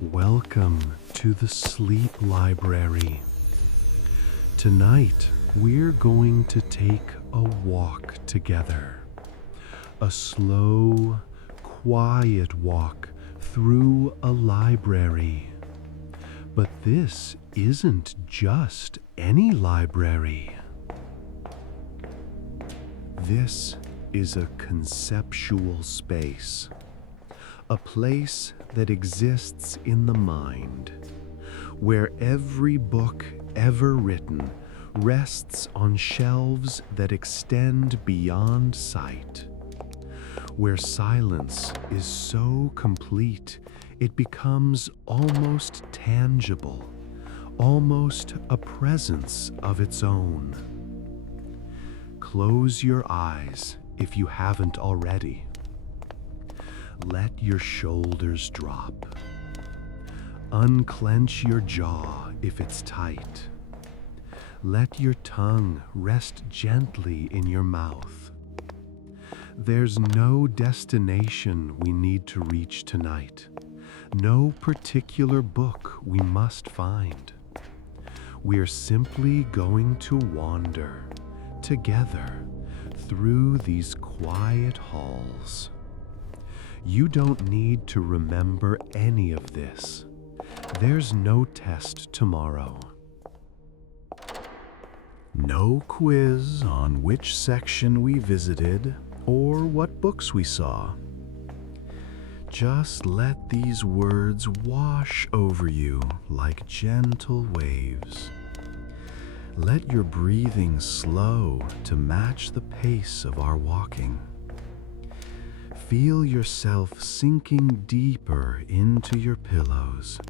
Welcome to the Sleep Library. Tonight, we're going to take a walk together. A slow, quiet walk through a library. But this isn't just any library. This is a conceptual space. A place that exists in the mind, where every book ever written rests on shelves that extend beyond sight, where silence is so complete it becomes almost tangible, almost a presence of its own. Close your eyes if you haven't already. Let your shoulders drop. Unclench your jaw if it's tight. Let your tongue rest gently in your mouth. There's no destination we need to reach tonight. No particular book we must find. We're simply going to wander together through these quiet halls. You don't need to remember any of this. There's no test tomorrow. No quiz on which section we visited or what books we saw. Just let these words wash over you like gentle waves. Let your breathing slow to match the pace of our walking. Feel yourself sinking deeper into your pillows,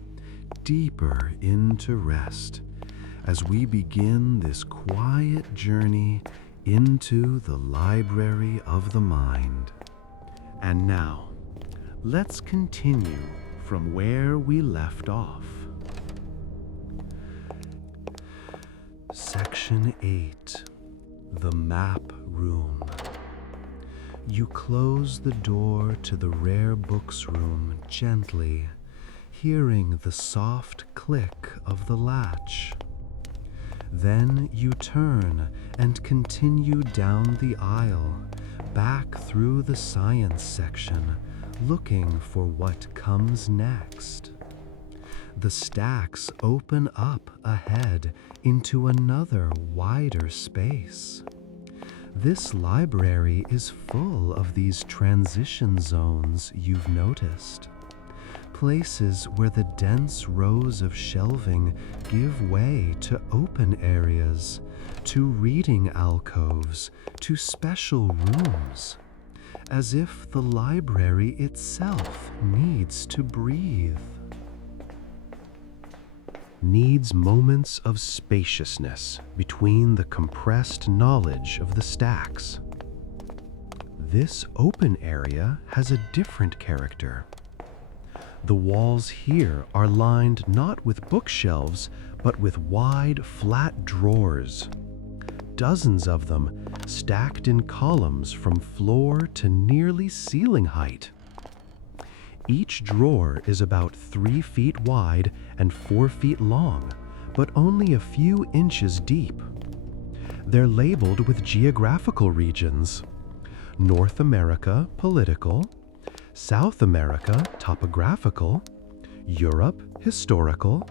deeper into rest, as we begin this quiet journey into the library of the mind. And now, let's continue from where we left off. Section 8, the map room. You close the door to the rare books room gently, hearing the soft click of the latch. Then you turn and continue down the aisle, back through the science section, looking for what comes next. The stacks open up ahead into another wider space. This library is full of these transition zones you've noticed. Places where the dense rows of shelving give way to open areas, to reading alcoves, to special rooms, as if the library itself needs to breathe. Needs moments of spaciousness between the compressed knowledge of the stacks. This open area has a different character. The walls here are lined not with bookshelves, but with wide, flat drawers. Dozens of them stacked in columns from floor to nearly ceiling height. Each drawer is about 3 feet wide and 4 feet long, but only a few inches deep. They're labeled with geographical regions. North America, political; South America, topographical; Europe, historical;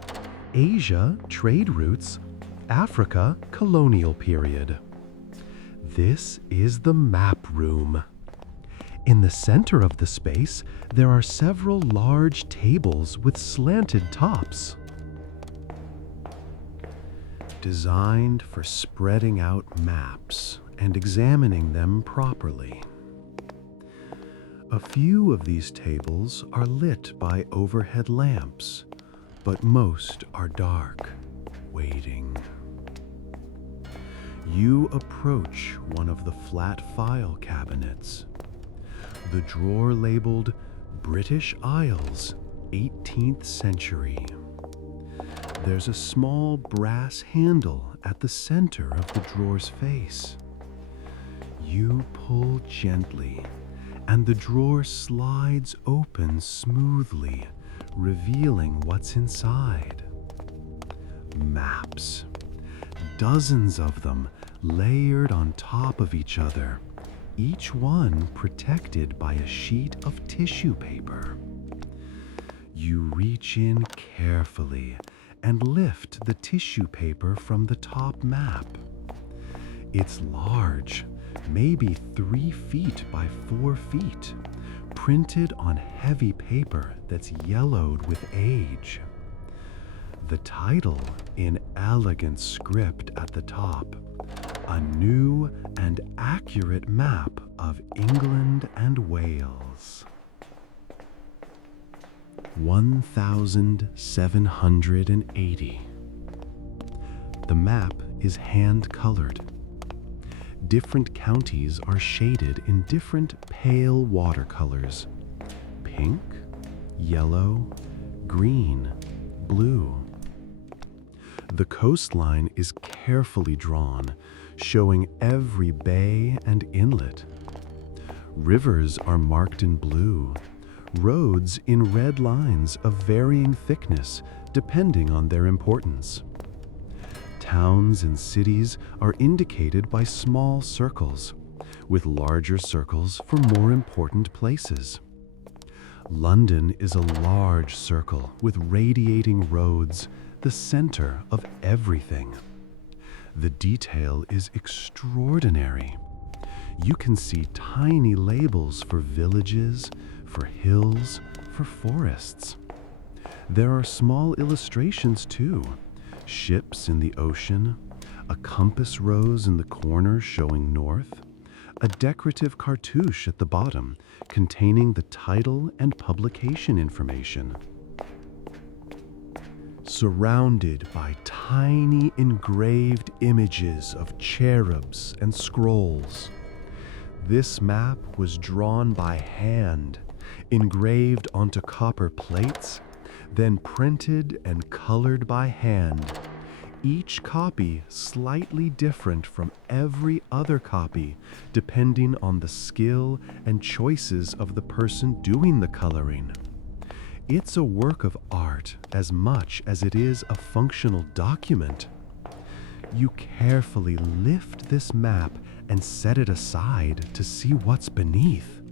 Asia, trade routes; Africa, colonial period. This is the map room. In the center of the space, there are several large tables with slanted tops, designed for spreading out maps and examining them properly. A few of these tables are lit by overhead lamps, but most are dark, waiting. You approach one of the flat file cabinets. The drawer labeled British Isles, 18th century. There's a small brass handle at the center of the drawer's face. You pull gently, and the drawer slides open smoothly, revealing what's inside. Maps. Dozens of them layered on top of each other, each one protected by a sheet of tissue paper. You reach in carefully and lift the tissue paper from the top map. It's large, maybe 3 feet by 4 feet, printed on heavy paper that's yellowed with age. The title in elegant script at the top: A New and Accurate Map of England and Wales. 1780. The map is hand-colored. Different counties are shaded in different pale watercolors: pink, yellow, green, blue. The coastline is carefully drawn, showing every bay and inlet. Rivers are marked in blue, roads in red lines of varying thickness depending on their importance. Towns and cities are indicated by small circles, with larger circles for more important places. London is a large circle with radiating roads, the center of everything. The detail is extraordinary. You can see tiny labels for villages, for hills, for forests. There are small illustrations too: ships in the ocean, a compass rose in the corner showing north, a decorative cartouche at the bottom containing the title and publication information. Surrounded by tiny engraved images of cherubs and scrolls. This map was drawn by hand, engraved onto copper plates, then printed and colored by hand, each copy slightly different from every other copy, depending on the skill and choices of the person doing the coloring. It's a work of art as much as it is a functional document. You carefully lift this map and set it aside to see what's beneath.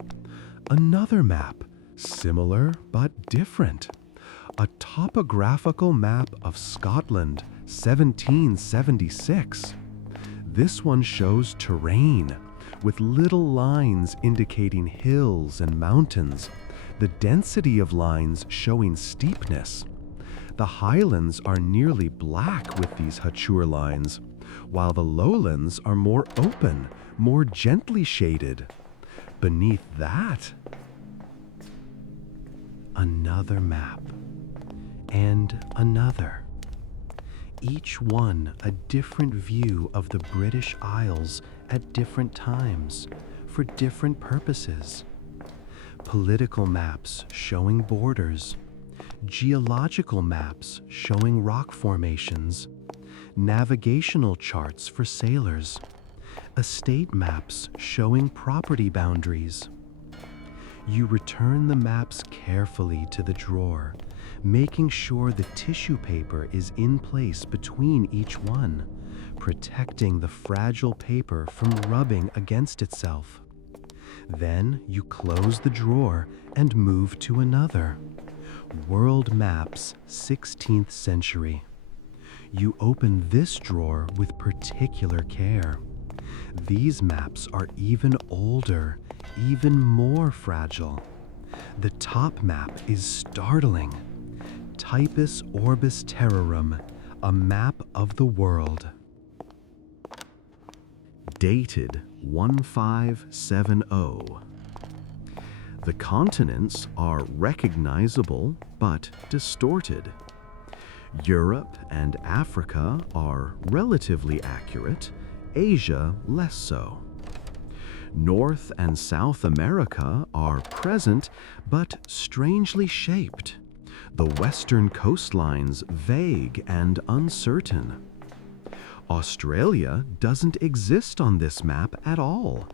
Another map, similar but different. A topographical map of Scotland, 1776. This one shows terrain, with little lines indicating hills and mountains, the density of lines showing steepness. The highlands are nearly black with these hachure lines, while the lowlands are more open, more gently shaded. Beneath that, another map, and another. Each one a different view of the British Isles at different times, for different purposes. Political maps showing borders, geological maps showing rock formations, navigational charts for sailors, estate maps showing property boundaries. You return the maps carefully to the drawer, making sure the tissue paper is in place between each one, protecting the fragile paper from rubbing against itself. Then you close the drawer and move to another. World Maps, 16th century. You open this drawer with particular care. These maps are even older, even more fragile. The top map is startling. Typus Orbis Terrarum, a map of the world. Dated 1570. The continents are recognizable but distorted. Europe and Africa are relatively accurate, Asia less so. North and South America are present but strangely shaped. The western coastlines vague and uncertain. Australia doesn't exist on this map at all,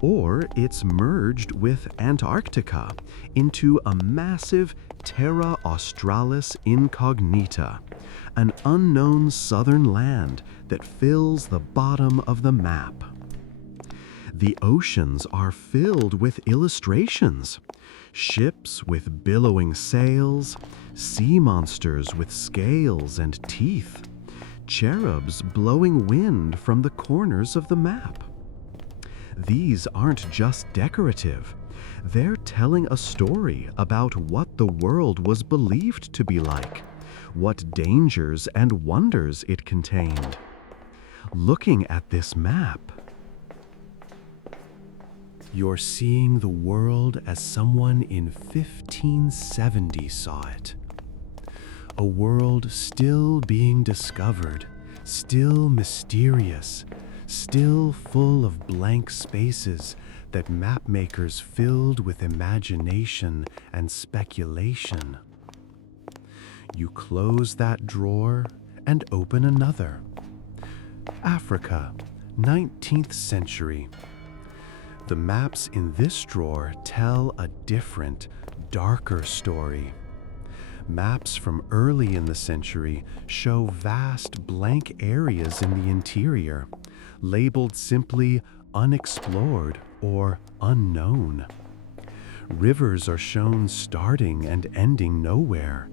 or it's merged with Antarctica into a massive Terra Australis Incognita, an unknown southern land that fills the bottom of the map. The oceans are filled with illustrations. Ships with billowing sails, sea monsters with scales and teeth, cherubs blowing wind from the corners of the map. These aren't just decorative. They're telling a story about what the world was believed to be like, what dangers and wonders it contained. Looking at this map, you're seeing the world as someone in 1570 saw it. A world still being discovered, still mysterious, still full of blank spaces that mapmakers filled with imagination and speculation. You close that drawer and open another. Africa, 19th century. The maps in this drawer tell a different, darker story. Maps from early in the century show vast blank areas in the interior, labeled simply unexplored or unknown. Rivers are shown starting and ending nowhere,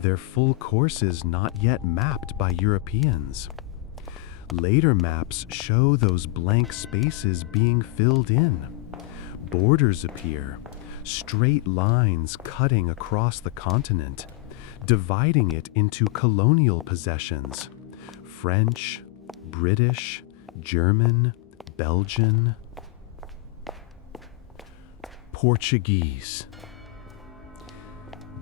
their full courses not yet mapped by Europeans. Later maps show those blank spaces being filled in. Borders appear, straight lines cutting across the continent, dividing it into colonial possessions: French, British, German, Belgian, Portuguese.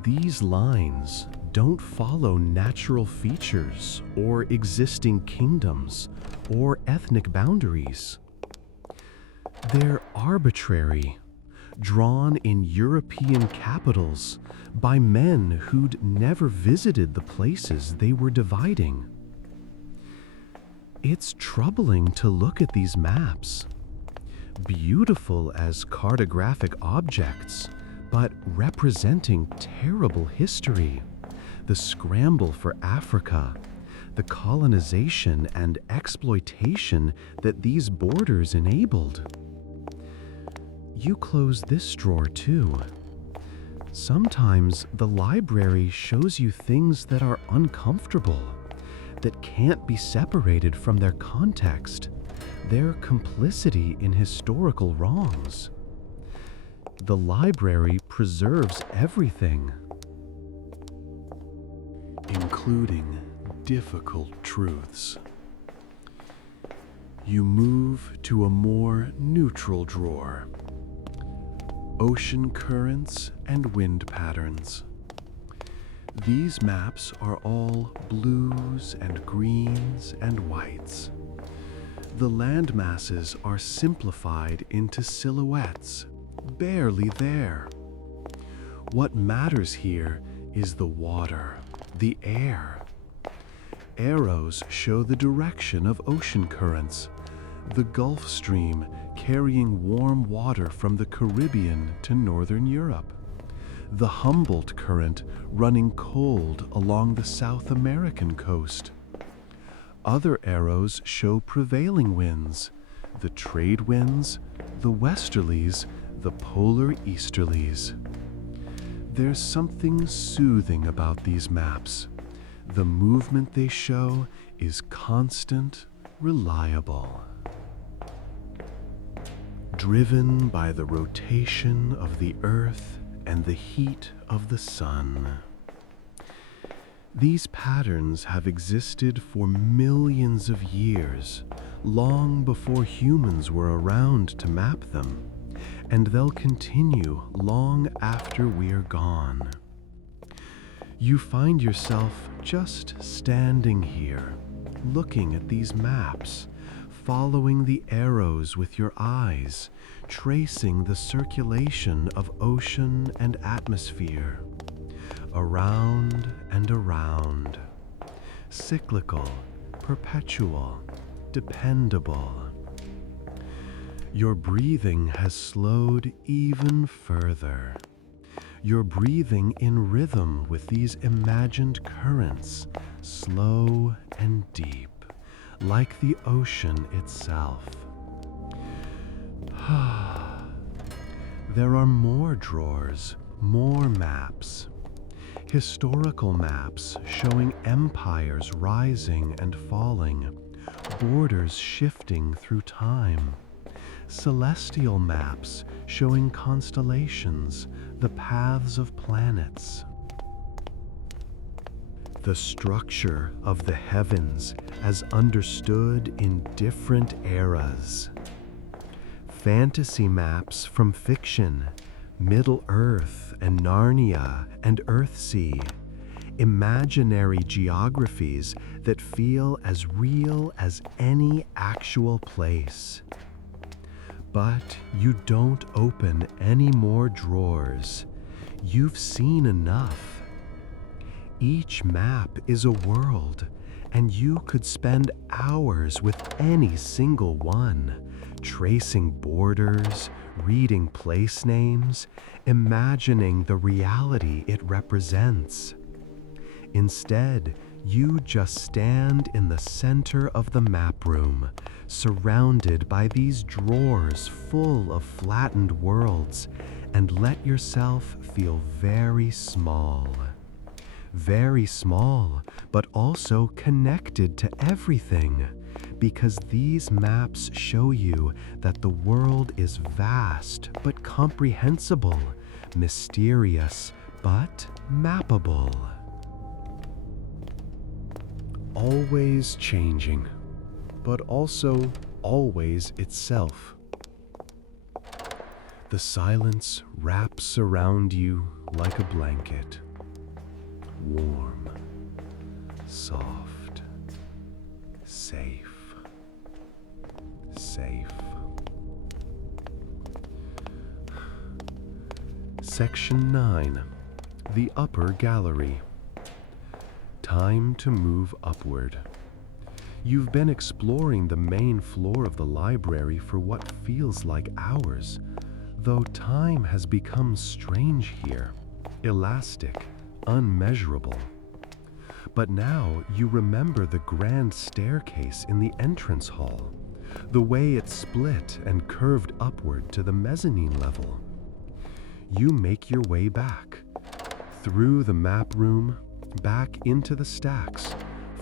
These lines don't follow natural features or existing kingdoms or ethnic boundaries. They're arbitrary, drawn in European capitals by men who'd never visited the places they were dividing. It's troubling to look at these maps, beautiful as cartographic objects, but representing terrible history. The scramble for Africa, the colonization and exploitation that these borders enabled. You close this drawer too. Sometimes the library shows you things that are uncomfortable, that can't be separated from their context, their complicity in historical wrongs. The library preserves everything, including difficult truths. You move to a more neutral drawer. Ocean currents and wind patterns. These maps are all blues and greens and whites. The land masses are simplified into silhouettes, barely there. What matters here is the water, the air. Arrows show the direction of ocean currents, the Gulf Stream carrying warm water from the Caribbean to northern Europe, the Humboldt Current running cold along the South American coast. Other arrows show prevailing winds, the trade winds, the westerlies, the polar easterlies. There's something soothing about these maps. The movement they show is constant, reliable. Driven by the rotation of the earth and the heat of the sun. These patterns have existed for millions of years, long before humans were around to map them, and they'll continue long after we're gone. You find yourself just standing here, looking at these maps, following the arrows with your eyes, tracing the circulation of ocean and atmosphere, around and around, cyclical, perpetual, dependable. Your breathing has slowed even further. You're breathing in rhythm with these imagined currents, slow and deep, like the ocean itself. There are more drawers, more maps. Historical maps showing empires rising and falling, borders shifting through time. Celestial maps showing constellations, the paths of planets. The structure of the heavens as understood in different eras. Fantasy maps from fiction, Middle-earth and Narnia and Earthsea. Imaginary geographies that feel as real as any actual place. But you don't open any more drawers. You've seen enough. Each map is a world, and you could spend hours with any single one, tracing borders, reading place names, imagining the reality it represents. Instead, you just stand in the center of the map room, surrounded by these drawers full of flattened worlds, and let yourself feel very small. Very small, but also connected to everything, because these maps show you that the world is vast but comprehensible, mysterious but mappable. Always changing, but also always itself. The silence wraps around you like a blanket. Warm, soft, safe, safe. Section 9, the upper gallery. Time to move upward. You've been exploring the main floor of the library for what feels like hours, though time has become strange here, elastic, unmeasurable. But now you remember the grand staircase in the entrance hall, the way it split and curved upward to the mezzanine level. You make your way back, through the map room, back into the stacks,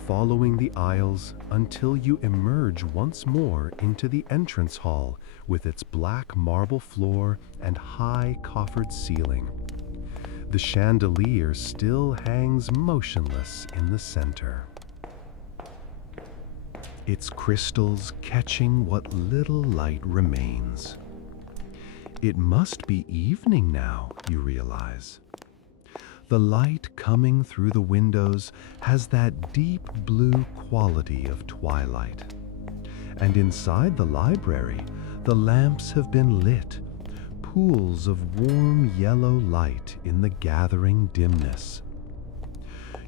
following the aisles until you emerge once more into the entrance hall with its black marble floor and high coffered ceiling. The chandelier still hangs motionless in the center, its crystals catching what little light remains. It must be evening now, you realize. The light coming through the windows has that deep blue quality of twilight. And inside the library, the lamps have been lit, pools of warm yellow light in the gathering dimness.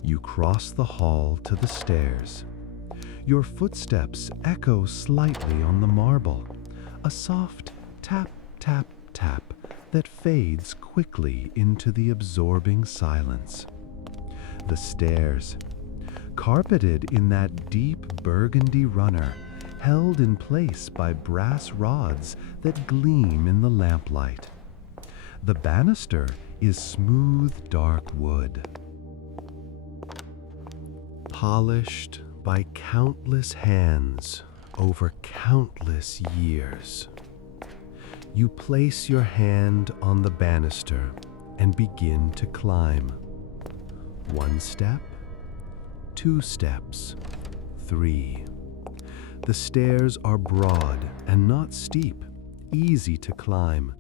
You cross the hall to the stairs. Your footsteps echo slightly on the marble, a soft tap, tap, tap that fades quickly into the absorbing silence. The stairs, carpeted in that deep burgundy runner, held in place by brass rods that gleam in the lamplight. The banister is smooth dark wood, polished by countless hands over countless years. You place your hand on the banister and begin to climb. 1 step, 2 steps, 3. The stairs are broad and not steep, easy to climb,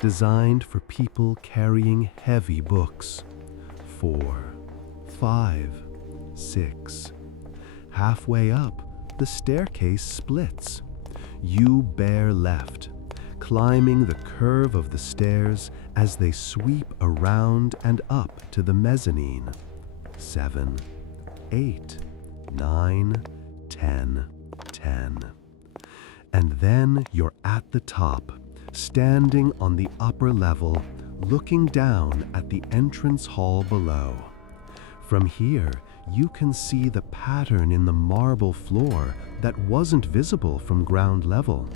designed for people carrying heavy books. 4, 5, 6. Halfway up, the staircase splits. You bear left, climbing the curve of the stairs as they sweep around and up to the mezzanine. 7, 8, 9, 10, 10. And then you're at the top, standing on the upper level, looking down at the entrance hall below. From here, you can see the pattern in the marble floor that wasn't visible from ground level.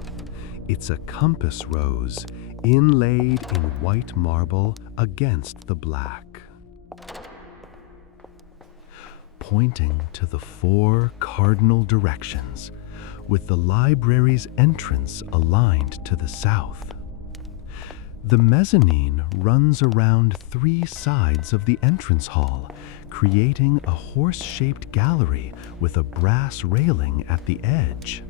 It's a compass rose, inlaid in white marble against the black, pointing to the 4 cardinal directions, with the library's entrance aligned to the south. The mezzanine runs around 3 sides of the entrance hall, creating a horse-shaped gallery with a brass railing at the edge.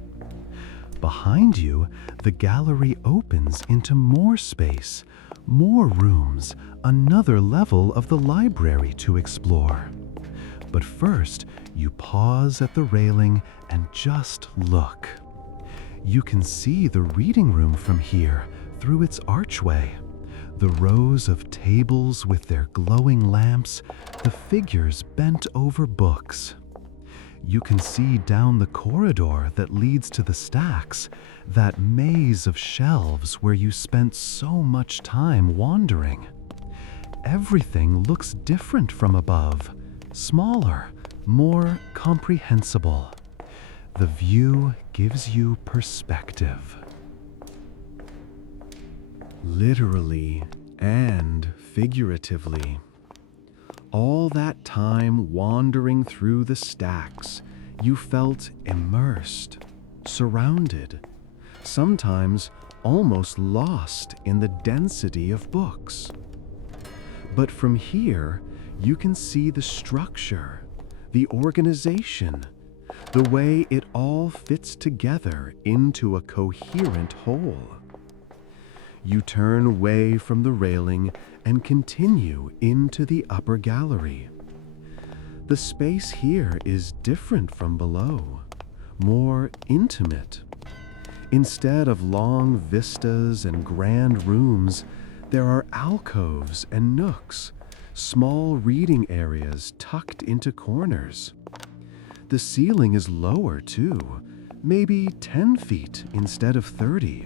Behind you, the gallery opens into more space, more rooms, another level of the library to explore. But first, you pause at the railing and just look. You can see the reading room from here through its archway. The rows of tables with their glowing lamps, the figures bent over books. You can see down the corridor that leads to the stacks, that maze of shelves where you spent so much time wandering. Everything looks different from above, smaller, more comprehensible. The view gives you perspective. Literally and figuratively. All that time wandering through the stacks, you felt immersed, surrounded, sometimes almost lost in the density of books. But from here, you can see the structure, the organization, the way it all fits together into a coherent whole. You turn away from the railing and continue into the upper gallery. The space here is different from below, more intimate. Instead of long vistas and grand rooms, there are alcoves and nooks, small reading areas tucked into corners. The ceiling is lower too, maybe 10 feet instead of 30,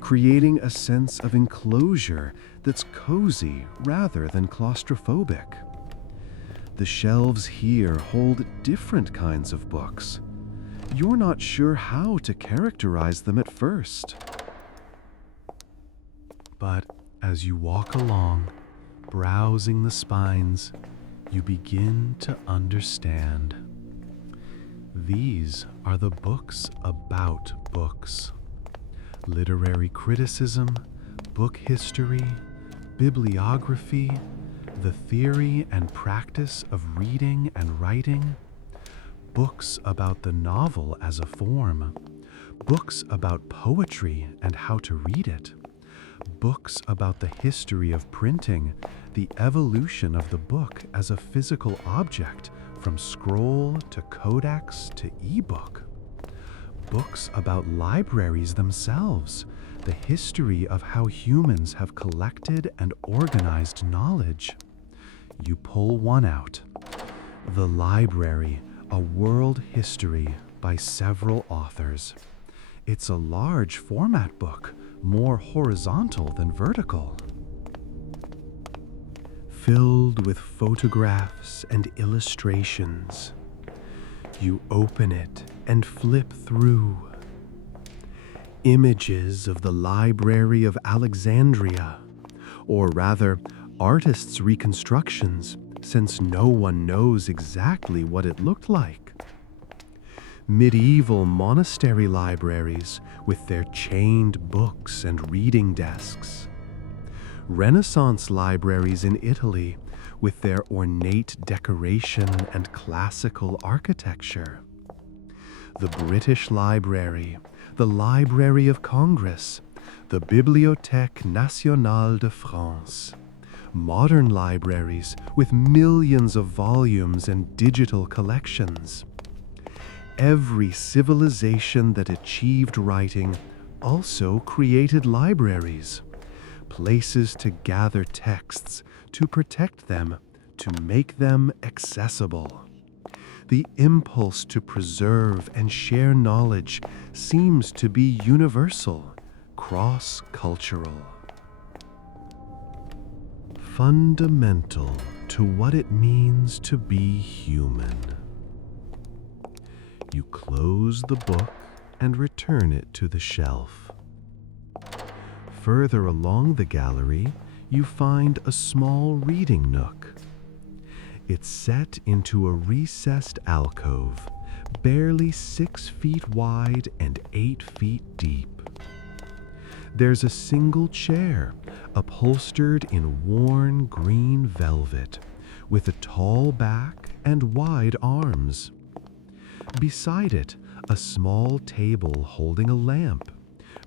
creating a sense of enclosure that's cozy rather than claustrophobic. The shelves here hold different kinds of books. You're not sure how to characterize them at first. But as you walk along, browsing the spines, you begin to understand. These are the books about books. Literary criticism, book history, bibliography, the theory and practice of reading and writing, books about the novel as a form, books about poetry and how to read it, books about the history of printing, the evolution of the book as a physical object from scroll to codex to ebook, books about libraries themselves, the history of how humans have collected and organized knowledge. You pull one out. The Library, a World History by several authors. It's a large format book, more horizontal than vertical. Filled with photographs and illustrations. You open it and flip through. Images of the Library of Alexandria, or rather, artists' reconstructions, since no one knows exactly what it looked like. Medieval monastery libraries with their chained books and reading desks. Renaissance libraries in Italy with their ornate decoration and classical architecture. The British Library, the Library of Congress, the Bibliothèque Nationale de France. Modern libraries with millions of volumes and digital collections. Every civilization that achieved writing also created libraries, places to gather texts, to protect them, to make them accessible. The impulse to preserve and share knowledge seems to be universal, cross-cultural. Fundamental to what it means to be human. You close the book and return it to the shelf. Further along the gallery, you find a small reading nook. It's set into a recessed alcove, barely 6 feet wide and 8 feet deep. There's a single chair, upholstered in worn green velvet, with a tall back and wide arms. Beside it, a small table holding a lamp,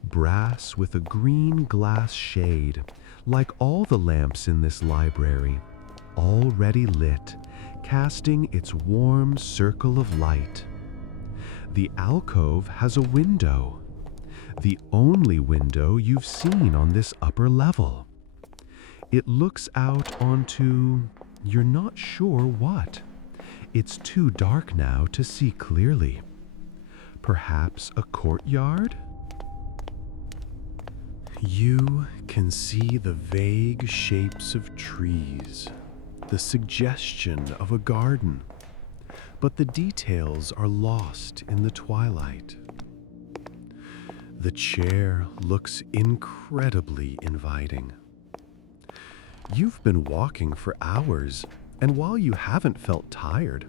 brass with a green glass shade, like all the lamps in this library, already lit, casting its warm circle of light. The alcove has a window, the only window you've seen on this upper level. It looks out onto, you're not sure what. It's too dark now to see clearly. Perhaps a courtyard? You can see the vague shapes of trees, the suggestion of a garden, but the details are lost in the twilight. The chair looks incredibly inviting. You've been walking for hours, and while you haven't felt tired,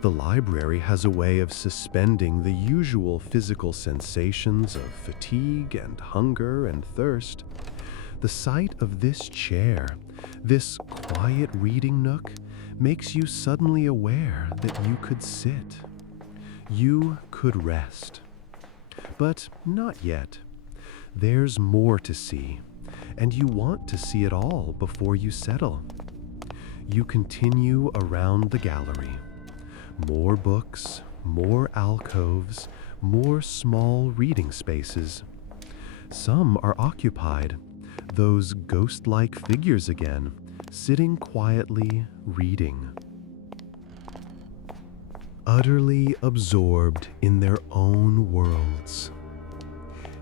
the library has a way of suspending the usual physical sensations of fatigue and hunger and thirst. The sight of this chair, this quiet reading nook, makes you suddenly aware that you could sit. You could rest. But not yet. There's more to see, and you want to see it all before you settle. You continue around the gallery. More books, more alcoves, more small reading spaces. Some are occupied, those ghost-like figures again, sitting quietly, reading. Utterly absorbed in their own worlds.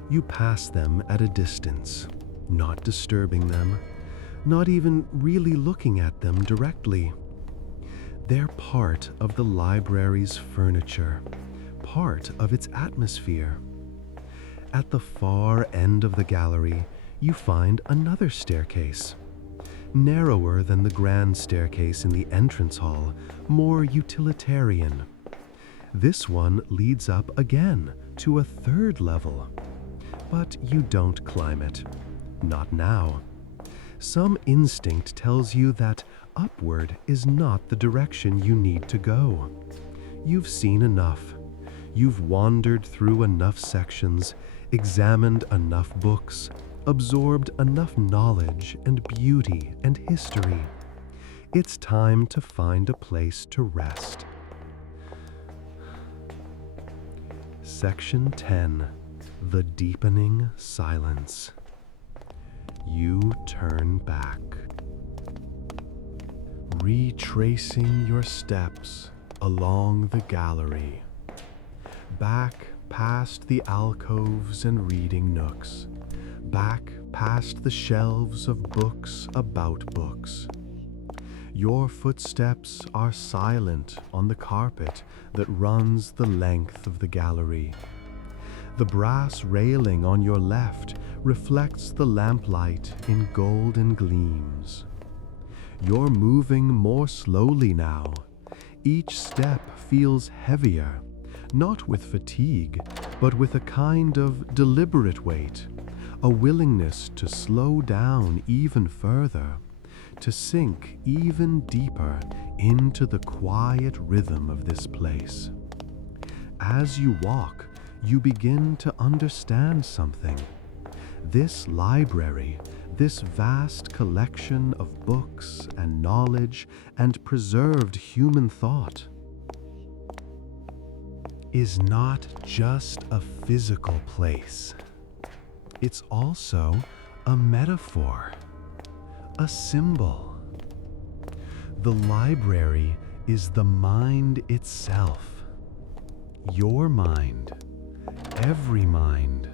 You pass them at a distance, not disturbing them, not even really looking at them directly. They're part of the library's furniture, part of its atmosphere. At the far end of the gallery, you find another staircase. Narrower than the grand staircase in the entrance hall, more utilitarian. This one leads up again to a third level. But you don't climb it. Not now. Some instinct tells you that upward is not the direction you need to go. You've seen enough. You've wandered through enough sections, examined enough books, absorbed enough knowledge and beauty and history. It's time to find a place to rest. Section 10. The Deepening Silence. You turn back. Retracing your steps along the gallery. Back past the alcoves and reading nooks. Back past the shelves of books about books. Your footsteps are silent on the carpet that runs the length of the gallery. The brass railing on your left reflects the lamplight in golden gleams. You're moving more slowly now. Each step feels heavier, not with fatigue, but with a kind of deliberate weight, a willingness to slow down even further, to sink even deeper into the quiet rhythm of this place. As you walk, you begin to understand something. This library, this vast collection of books and knowledge and preserved human thought, is not just a physical place. It's also a metaphor, a symbol. The library is the mind itself. Your mind, every mind.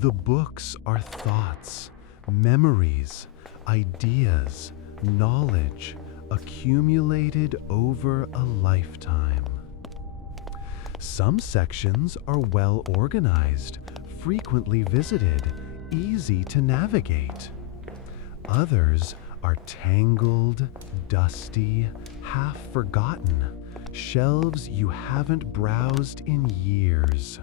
The books are thoughts, memories, ideas, knowledge accumulated over a lifetime. Some sections are well organized, frequently visited, easy to navigate. Others are tangled, dusty, half forgotten, shelves you haven't browsed in years.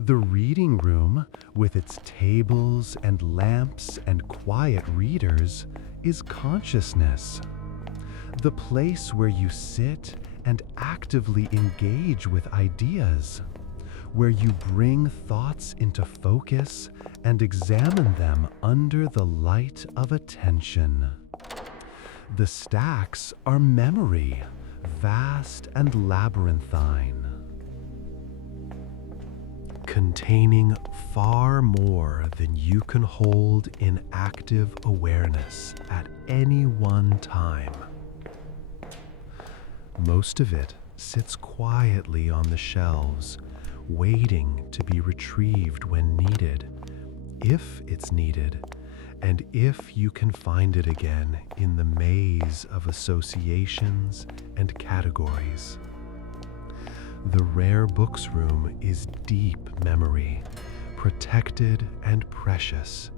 The reading room, with its tables and lamps and quiet readers, is consciousness. The place where you sit and actively engage with ideas, where you bring thoughts into focus and examine them under the light of attention. The stacks are memory, vast and labyrinthine, containing far more than you can hold in active awareness at any one time. Most of it sits quietly on the shelves, waiting to be retrieved when needed, if it's needed, and if you can find it again in the maze of associations and categories. The rare books room is deep memory, protected and precious,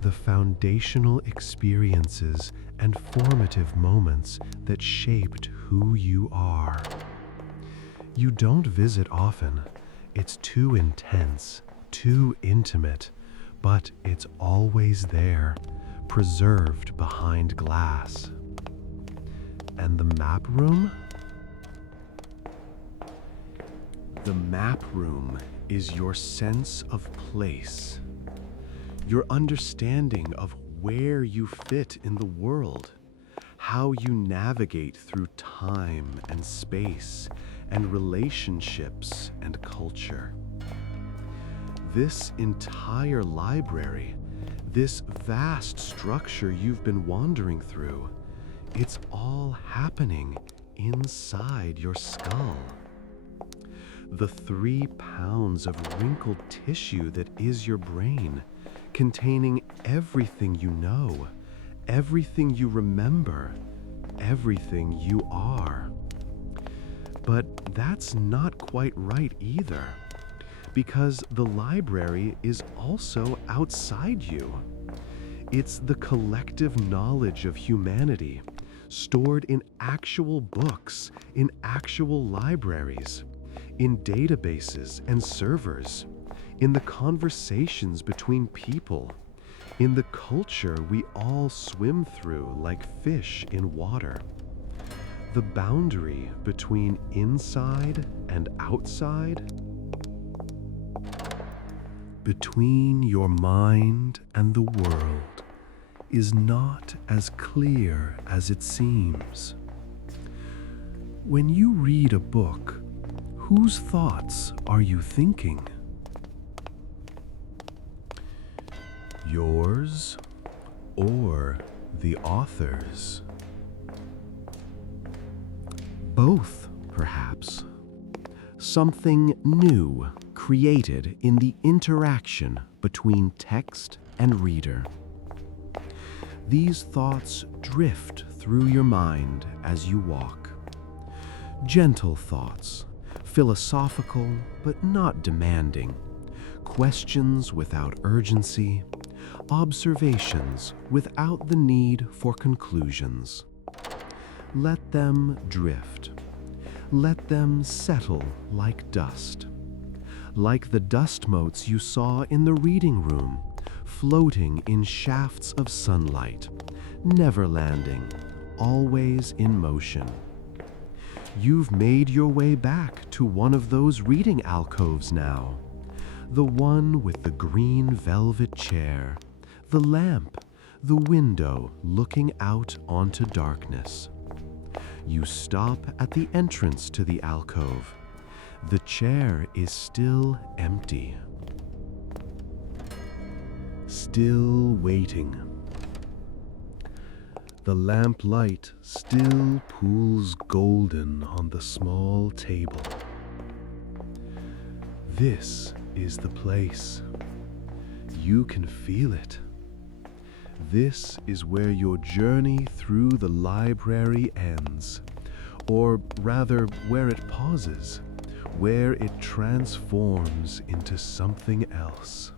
the foundational experiences and formative moments that shaped who you are. You don't visit often. It's too intense, too intimate, but it's always there, preserved behind glass. And the map room? The map room is your sense of place, your understanding of where you fit in the world, how you navigate through time and space and relationships and culture. This entire library, this vast structure you've been wandering through, it's all happening inside your skull. The 3 pounds of wrinkled tissue that is your brain, containing everything you know, everything you remember, everything you are. But that's not quite right either, because the library is also outside you. It's the collective knowledge of humanity, stored in actual books, in actual libraries, in databases and servers, in the conversations between people, in the culture we all swim through like fish in water. The boundary between inside and outside, between your mind and the world, is not as clear as it seems. When you read a book, whose thoughts are you thinking? Yours or the author's? Both, perhaps. Something new created in the interaction between text and reader. These thoughts drift through your mind as you walk. Gentle thoughts, philosophical but not demanding, questions without urgency, observations without the need for conclusions. Let them drift. Let them settle like dust. Like the dust motes you saw in the reading room, floating in shafts of sunlight, never landing, always in motion. You've made your way back to one of those reading alcoves now. The one with the green velvet chair, the lamp, the window looking out onto darkness. You stop at the entrance to the alcove. The chair is still empty. Still waiting. The lamplight still pools golden on the small table. This is the place. You can feel it. This is where your journey through the library ends, or rather where it pauses, where it transforms into something else.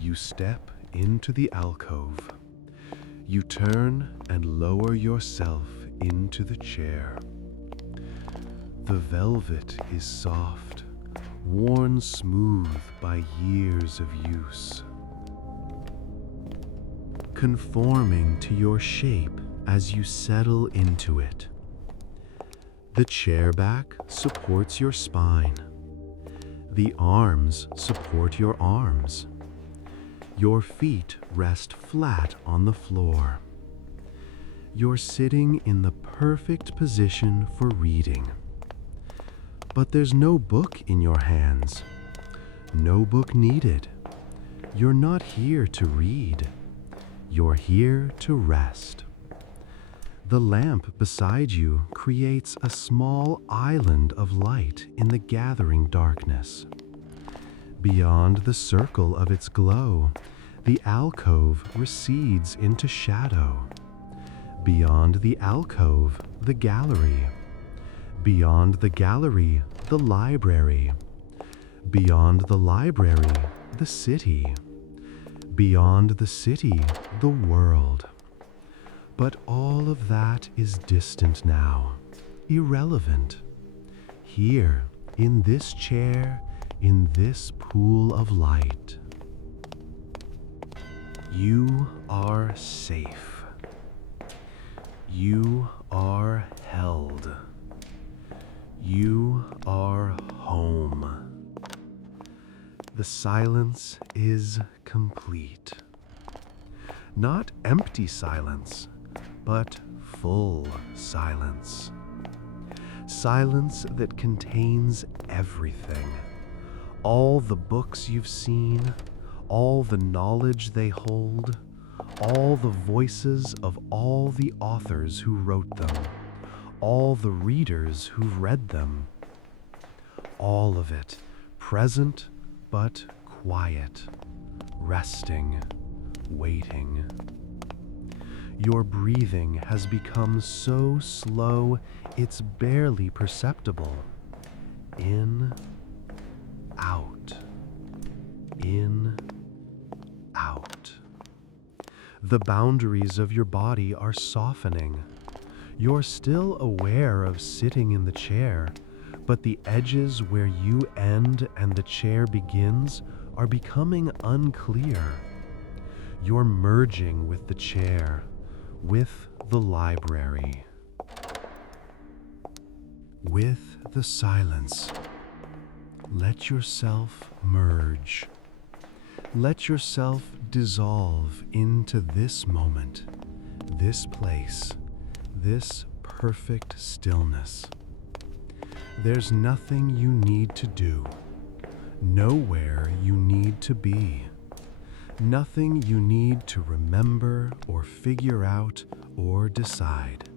You step into the alcove. You turn and lower yourself into the chair. The velvet is soft, worn smooth by years of use, conforming to your shape as you settle into it. The chair back supports your spine. The arms support your arms. Your feet rest flat on the floor. You're sitting in the perfect position for reading. But there's no book in your hands. No book needed. You're not here to read. You're here to rest. The lamp beside you creates a small island of light in the gathering darkness. Beyond the circle of its glow, the alcove recedes into shadow. Beyond the alcove, the gallery. Beyond the gallery, the library. Beyond the library, the city. Beyond the city, the world. But all of that is distant now, irrelevant. Here, in this chair, in this pool of light, you are safe. You are held. You are home. The silence is complete. Not empty silence, but full silence. Silence that contains everything. All the books you've seen, all the knowledge they hold, all the voices of all the authors who wrote them, all the readers who've read them. All of it, present but quiet, resting, waiting. Your breathing has become so slow it's barely perceptible. In, out, in, out. The boundaries of your body are softening. You're still aware of sitting in the chair, but the edges where you end and the chair begins are becoming unclear. You're merging with the chair, with the library, with the silence. Let yourself merge. Let yourself dissolve into this moment, this place, this perfect stillness. There's nothing you need to do, nowhere you need to be, nothing you need to remember or figure out or decide.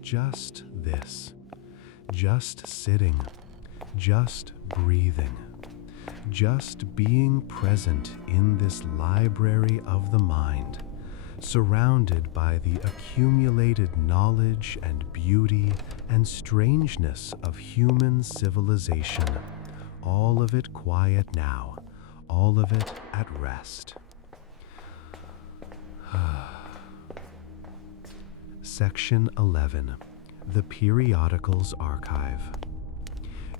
Just this, just sitting, just breathing, just being present in this library of the mind, surrounded by the accumulated knowledge and beauty and strangeness of human civilization. All of it quiet now, all of it at rest. Section 11. The Periodicals Archive.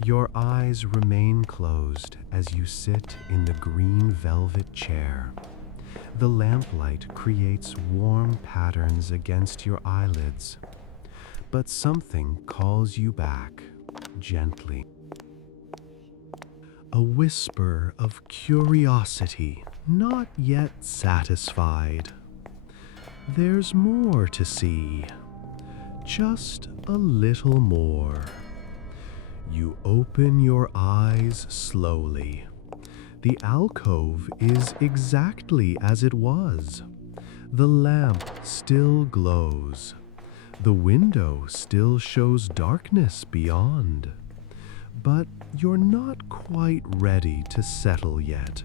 Your eyes remain closed as you sit in the green velvet chair. The lamplight creates warm patterns against your eyelids, but something calls you back, gently. A whisper of curiosity, not yet satisfied. There's more to see, just a little more. You open your eyes slowly. The alcove is exactly as it was. The lamp still glows. The window still shows darkness beyond. But you're not quite ready to settle yet.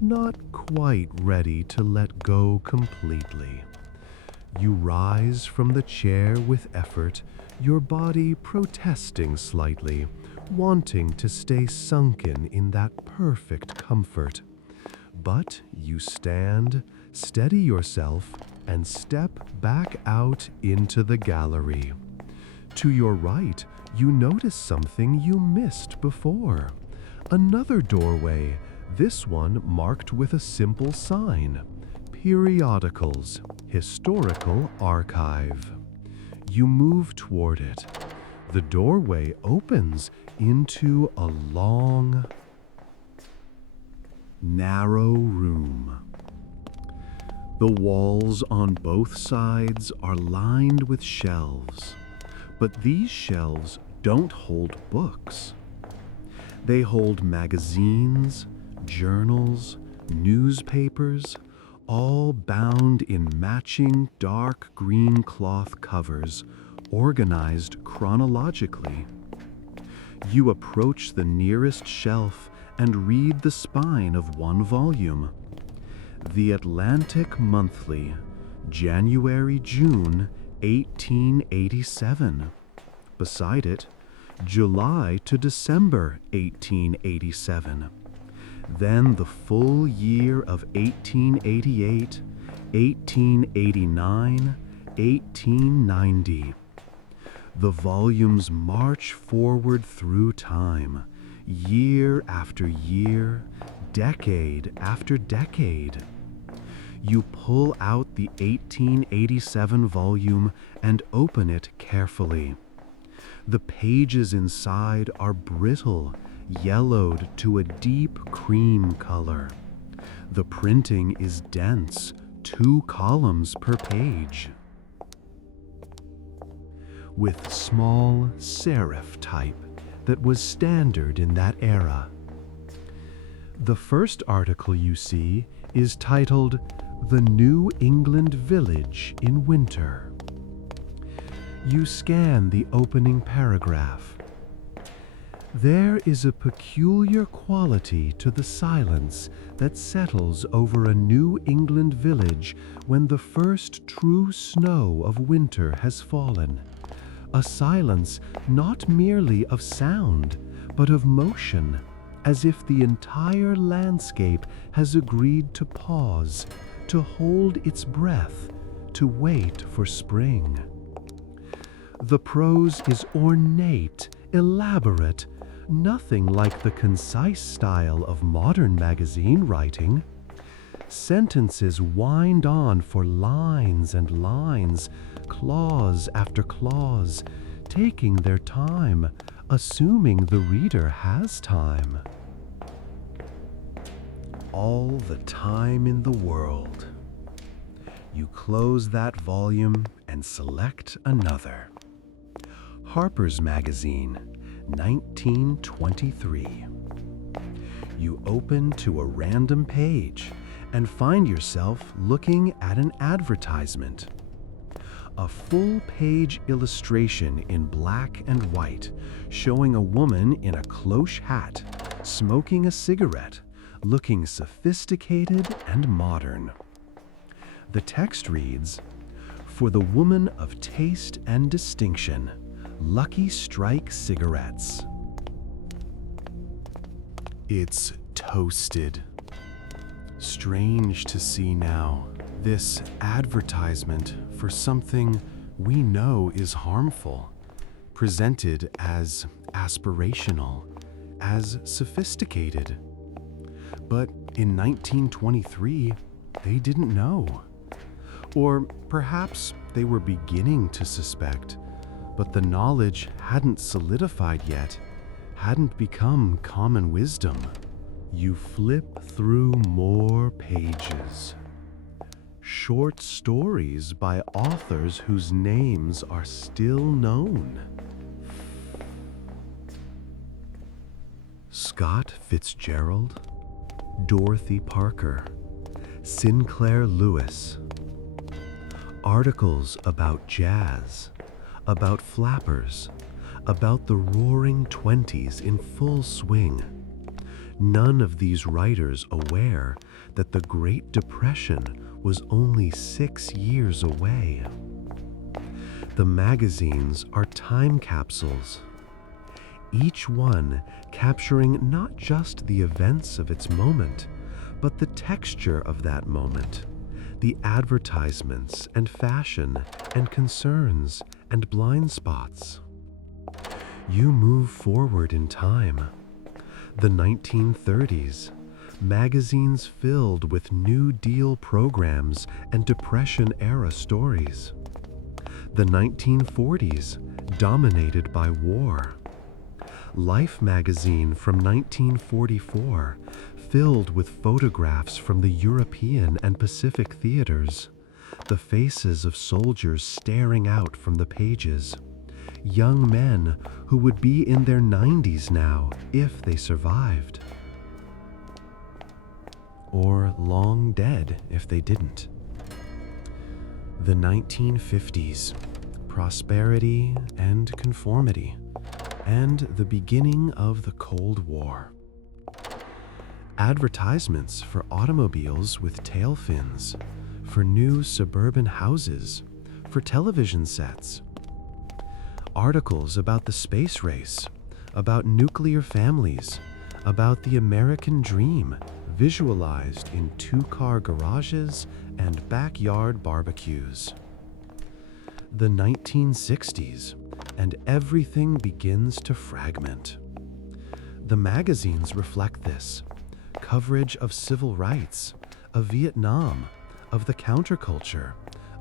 Not quite ready to let go completely. You rise from the chair with effort, your body protesting slightly, wanting to stay sunken in that perfect comfort. But you stand, steady yourself, and step back out into the gallery. To your right, you notice something you missed before. Another doorway, this one marked with a simple sign: Periodicals, Historical Archive. You move toward it. The doorway opens into a long, narrow room. The walls on both sides are lined with shelves, but these shelves don't hold books. They hold magazines, journals, newspapers, all bound in matching dark green cloth covers, organized chronologically. You approach the nearest shelf and read the spine of one volume. The Atlantic Monthly, January-June 1887. Beside it, July to December 1887. Then the full year of 1888, 1889, 1890. The volumes march forward through time, year after year, decade after decade. You pull out the 1887 volume and open it carefully. The pages inside are brittle, yellowed to a deep cream color. The printing is dense, 2 columns per page, with small serif type that was standard in that era. The first article you see is titled "The New England Village in Winter." You scan the opening paragraph. There is a peculiar quality to the silence that settles over a New England village when the first true snow of winter has fallen. A silence not merely of sound, but of motion, as if the entire landscape has agreed to pause, to hold its breath, to wait for spring. The prose is ornate, elaborate, nothing like the concise style of modern magazine writing. Sentences wind on for lines and lines, clause after clause, taking their time, assuming the reader has time. All the time in the world. You close that volume and select another. Harper's Magazine, 1923. You open to a random page and find yourself looking at an advertisement. A full-page illustration in black and white showing a woman in a cloche hat, smoking a cigarette, looking sophisticated and modern. The text reads, "For the woman of taste and distinction, Lucky Strike cigarettes." It's toasted. Strange to see now, this advertisement for something we know is harmful, presented as aspirational, as sophisticated. But in 1923, they didn't know. Or perhaps they were beginning to suspect, but the knowledge hadn't solidified yet, hadn't become common wisdom. You flip through more pages. Short stories by authors whose names are still known. Scott Fitzgerald, Dorothy Parker, Sinclair Lewis, Articles about jazz, about flappers, about the roaring 20s in full swing. None of these writers aware that the Great Depression was only 6 years away. The magazines are time capsules, each one capturing not just the events of its moment, but the texture of that moment, the advertisements and fashion and concerns and blind spots. You move forward in time. The 1930s, magazines filled with New Deal programs and Depression-era stories. The 1940s, dominated by war. Life magazine from 1944, filled with photographs from the European and Pacific theaters, the faces of soldiers staring out from the pages, young men who would be in their 90s now if they survived, or long dead if they didn't. The 1950s, prosperity and conformity, and the beginning of the Cold War. Advertisements for automobiles with tail fins, for new suburban houses, for television sets. Articles about the space race, about nuclear families, about the American dream visualized in two-car garages and backyard barbecues. The 1960s, and everything begins to fragment. The magazines reflect this. Coverage of civil rights, of Vietnam, of the counterculture,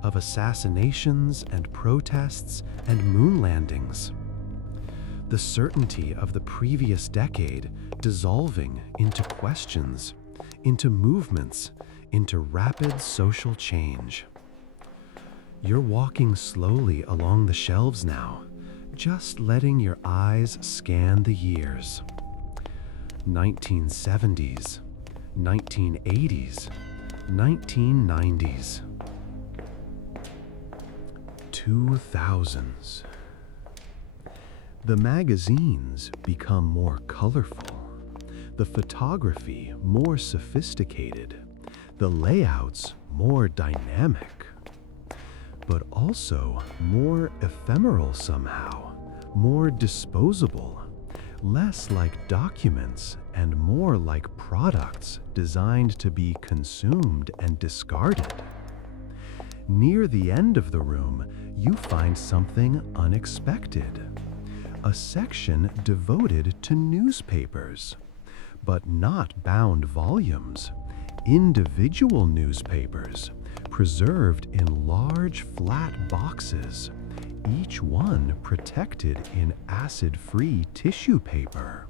of assassinations and protests and moon landings. The certainty of the previous decade dissolving into questions, into movements, into rapid social change. You're walking slowly along the shelves now, just letting your eyes scan the years. 1970s, 1980s, 1990s, 2000s. The magazines become more colorful, the photography more sophisticated, the layouts more dynamic, but also more ephemeral somehow, more disposable, less like documents and more like products designed to be consumed and discarded. Near the end of the room, you find something unexpected. A section devoted to newspapers, but not bound volumes, individual newspapers, preserved in large flat boxes, each one protected in acid-free tissue paper.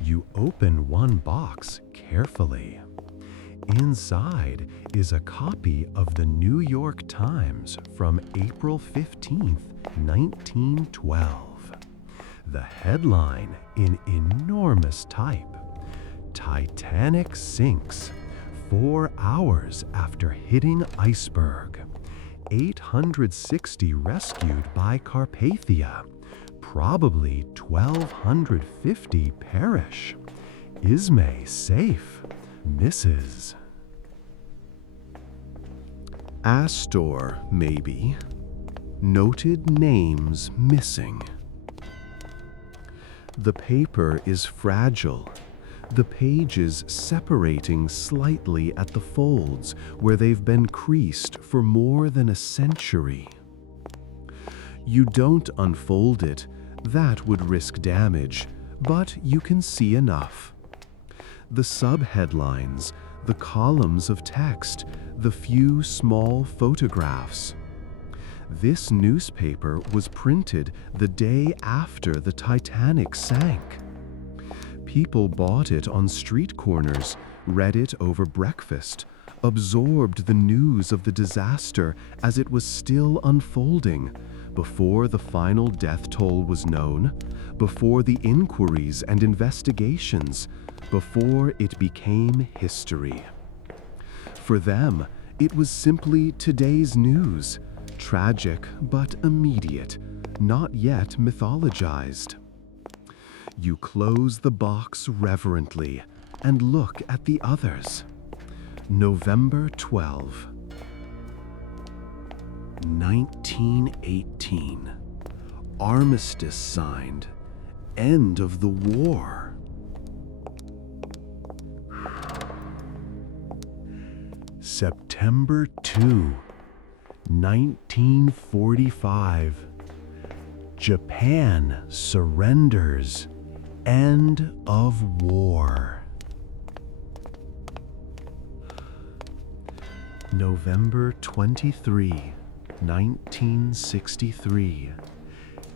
You open one box carefully. Inside is a copy of the New York Times from April 15th, 1912. The headline in enormous type: Titanic sinks 4 hours after hitting iceberg. 860 rescued by Carpathia. Probably 1,250 perish. Ismay safe. Mrs. Astor, maybe. Noted names missing. The paper is fragile. The pages separating slightly at the folds where they've been creased for more than a century. You don't unfold it, that would risk damage, but you can see enough. The subheadlines, the columns of text, the few small photographs. This newspaper was printed the day after the Titanic sank. People bought it on street corners, read it over breakfast, absorbed the news of the disaster as it was still unfolding, before the final death toll was known, before the inquiries and investigations, before it became history. For them, It was simply today's news, tragic but immediate, not yet mythologized. You close the box reverently and look at the others. November 12, 1918. Armistice signed. End of the war. September 2, 1945. Japan surrenders. End of war. November 23, 1963.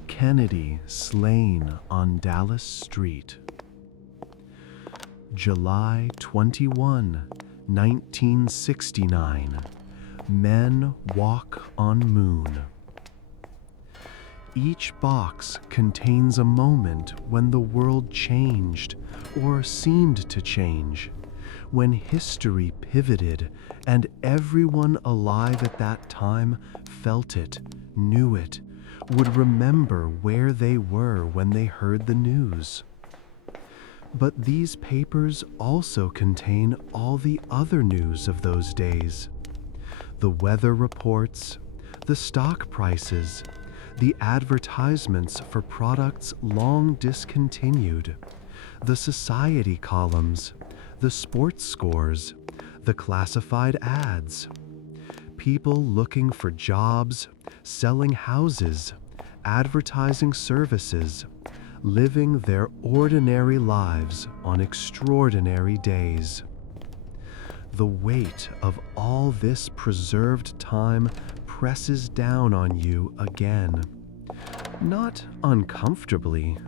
Kennedy slain on Dallas Street. July 21, 1969. Men walk on moon. Each box contains a moment when the world changed or seemed to change, when history pivoted and everyone alive at that time felt it, knew it, would remember where they were when they heard the news. But these papers also contain all the other news of those days. The weather reports, the stock prices, the advertisements for products long discontinued, the society columns, the sports scores, the classified ads, people looking for jobs, selling houses, advertising services, living their ordinary lives on extraordinary days. The weight of all this preserved time presses down on you again, not uncomfortably,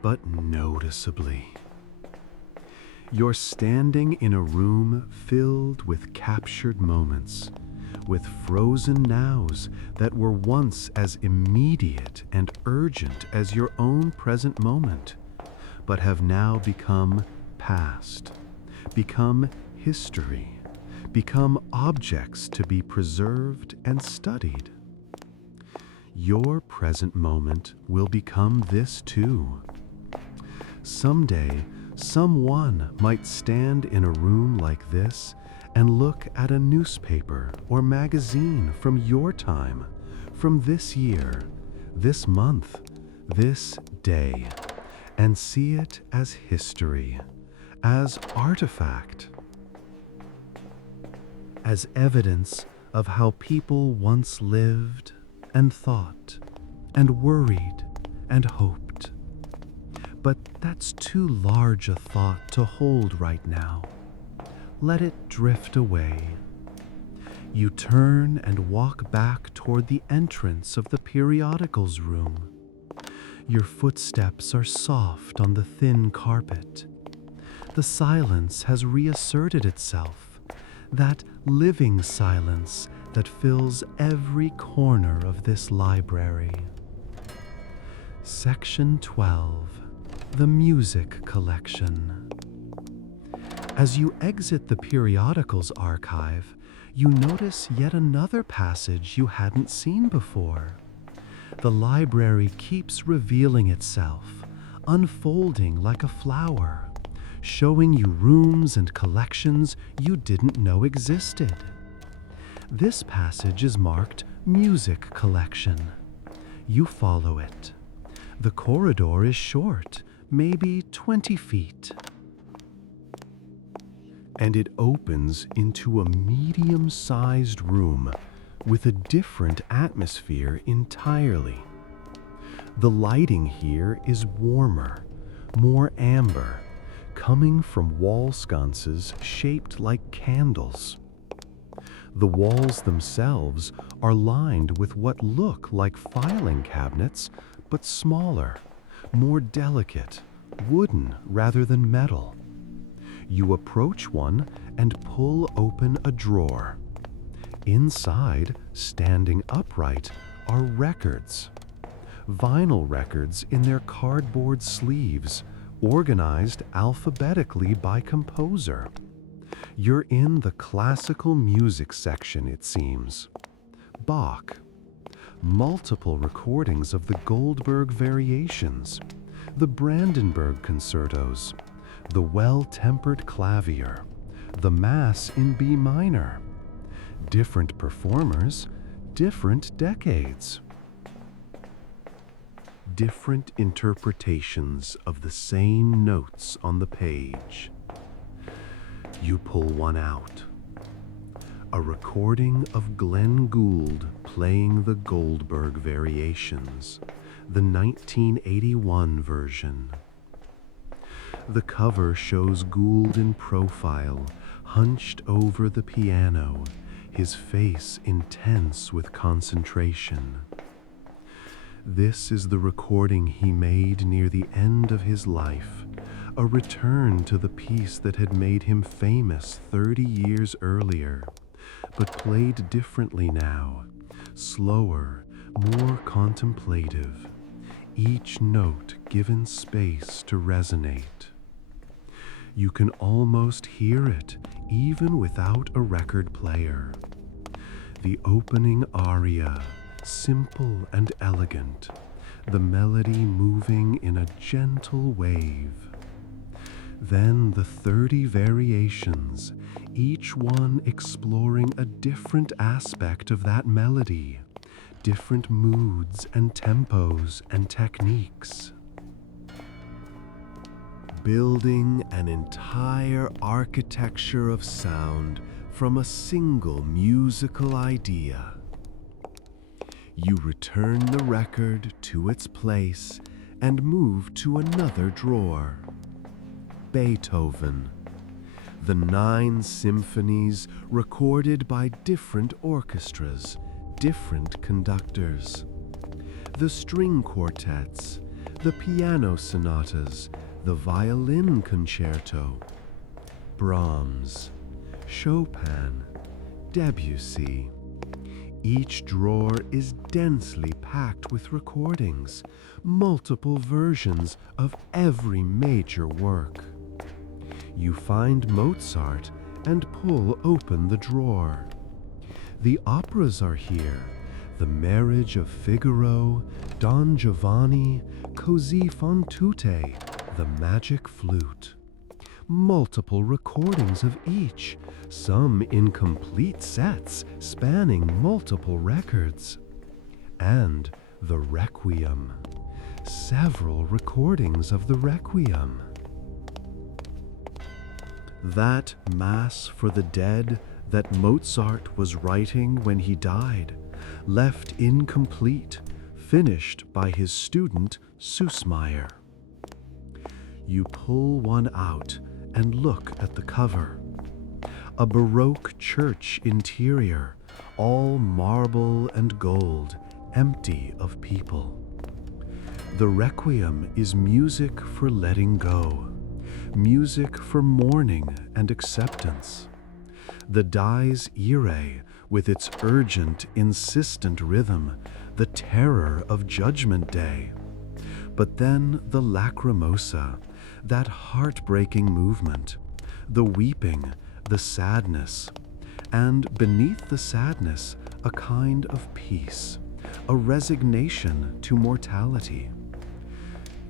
but noticeably. You're standing in a room filled with captured moments, with frozen nows that were once as immediate and urgent as your own present moment, but have now become past, become history, become objects to be preserved and studied. Your present moment will become this too. Someday, someone might stand in a room like this and look at a newspaper or magazine from your time, from this year, this month, this day, and see it as history, as artifact, as evidence of how people once lived and thought and worried and hoped. But that's too large a thought to hold right now. Let it drift away. You turn and walk back toward the entrance of the periodicals room. Your footsteps are soft on the thin carpet. The silence has reasserted itself, that living silence that fills every corner of this library. Section 12, the music collection. As you exit the periodicals archive, you notice yet another passage you hadn't seen before. The library keeps revealing itself, unfolding like a flower, showing you rooms and collections you didn't know existed. This passage is marked Music Collection. You follow it. The corridor is short, maybe 20 feet. And it opens into a medium-sized room with a different atmosphere entirely. The lighting here is warmer, more amber, coming from wall sconces shaped like candles. The walls themselves are lined with what look like filing cabinets, but smaller, more delicate, wooden rather than metal. You approach one and pull open a drawer. Inside, standing upright, are records. Vinyl records in their cardboard sleeves, organized alphabetically by composer. You're in the classical music section, it seems. Bach, multiple recordings of the Goldberg variations, the Brandenburg concertos, the well-tempered clavier, the Mass in B minor. Different performers, different decades. Different interpretations of the same notes on the page. You pull one out. A recording of Glenn Gould playing the Goldberg variations, the 1981 version. The cover shows Gould in profile, hunched over the piano, his face intense with concentration. This is the recording he made near the end of his life, a return to the piece that had made him famous 30 years earlier, but played differently now, slower, more contemplative, each note given space to resonate. You can almost hear it even without a record player. The opening aria, simple and elegant, the melody moving in a gentle wave. Then the 30 variations, each one exploring a different aspect of that melody, different moods and tempos and techniques. Building an entire architecture of sound from a single musical idea. You return the record to its place and move to another drawer. Beethoven. The 9 symphonies recorded by different orchestras, different conductors. The string quartets, the piano sonatas, the violin concerto. Brahms, Chopin, Debussy. Each drawer is densely packed with recordings, multiple versions of every major work. You find Mozart and pull open the drawer. The operas are here, The Marriage of Figaro, Don Giovanni, Così fan tutte, The Magic Flute. Multiple recordings of each, some in complete sets spanning multiple records. And the Requiem. Several recordings of the Requiem. That Mass for the Dead that Mozart was writing when he died, left incomplete, finished by his student Süssmayr. You pull one out and look at the cover. A Baroque church interior, all marble and gold, empty of people. The Requiem is music for letting go, music for mourning and acceptance. The Dies Irae, with its urgent, insistent rhythm, the terror of Judgment Day. But then the Lacrimosa, that heartbreaking movement, the weeping, the sadness, and beneath the sadness, a kind of peace, a resignation to mortality.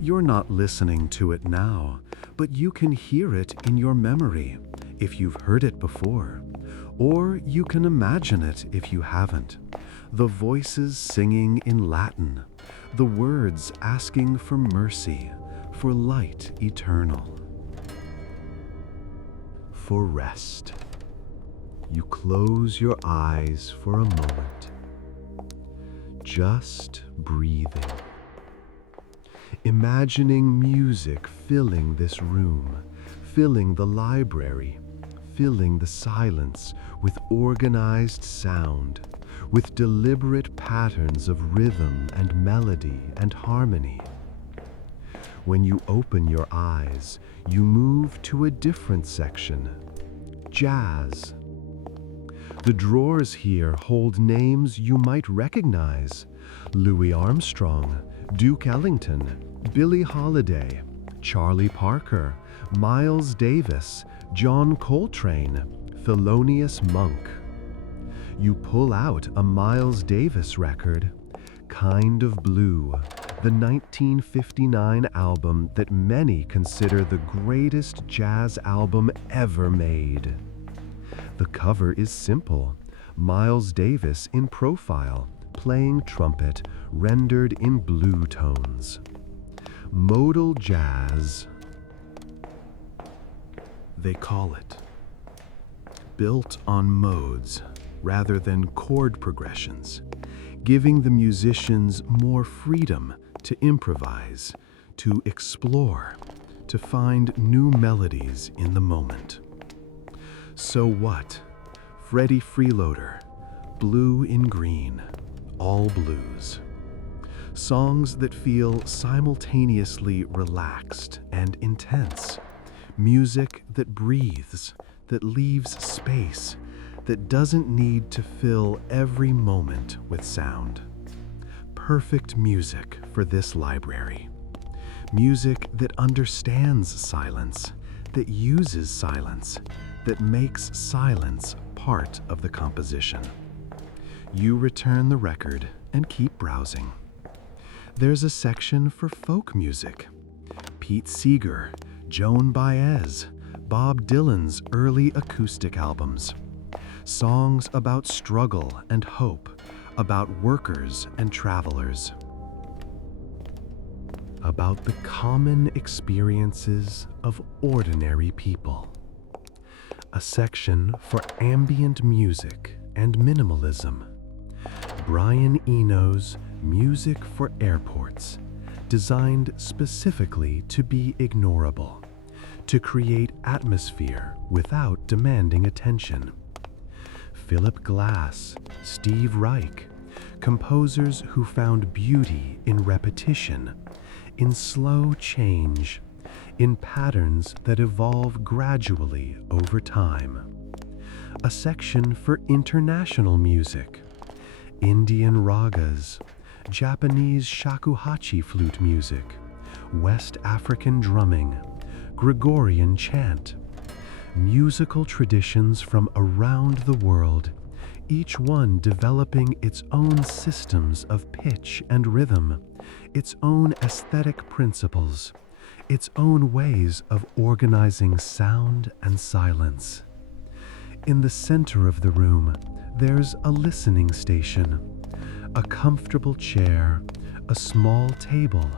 You're not listening to it now, but you can hear it in your memory if you've heard it before, or you can imagine it if you haven't. The voices singing in Latin, the words asking for mercy, for light eternal. For rest. You close your eyes for a moment, just breathing. Imagining music filling this room, filling the library, filling the silence with organized sound, with deliberate patterns of rhythm and melody and harmony. When you open your eyes, you move to a different section, jazz. The drawers here hold names you might recognize: Louis Armstrong, Duke Ellington, Billie Holiday, Charlie Parker, Miles Davis, John Coltrane, Thelonious Monk. You pull out a Miles Davis record, Kind of Blue, the 1959 album that many consider the greatest jazz album ever made. The cover is simple, Miles Davis in profile, playing trumpet, rendered in blue tones. Modal jazz, they call it. Built on modes rather than chord progressions, giving the musicians more freedom to improvise, to explore, to find new melodies in the moment. So what? Freddie Freeloader, Blue in Green, all blues. Songs that feel simultaneously relaxed and intense. Music that breathes, that leaves space, that doesn't need to fill every moment with sound. Perfect music for this library. Music that understands silence, that uses silence, that makes silence part of the composition. You return the record and keep browsing. There's a section for folk music. Pete Seeger, Joan Baez, Bob Dylan's early acoustic albums. Songs about struggle and hope, about workers and travelers. About the common experiences of ordinary people. A section for ambient music and minimalism. Brian Eno's Music for Airports, designed specifically to be ignorable, to create atmosphere without demanding attention. Philip Glass, Steve Reich, composers who found beauty in repetition, in slow change, in patterns that evolve gradually over time. A section for international music, Indian ragas, Japanese shakuhachi flute music, West African drumming, Gregorian chant, musical traditions from around the world, each one developing its own systems of pitch and rhythm, its own aesthetic principles, its own ways of organizing sound and silence. In the center of the room, there's a listening station, a comfortable chair, a small table,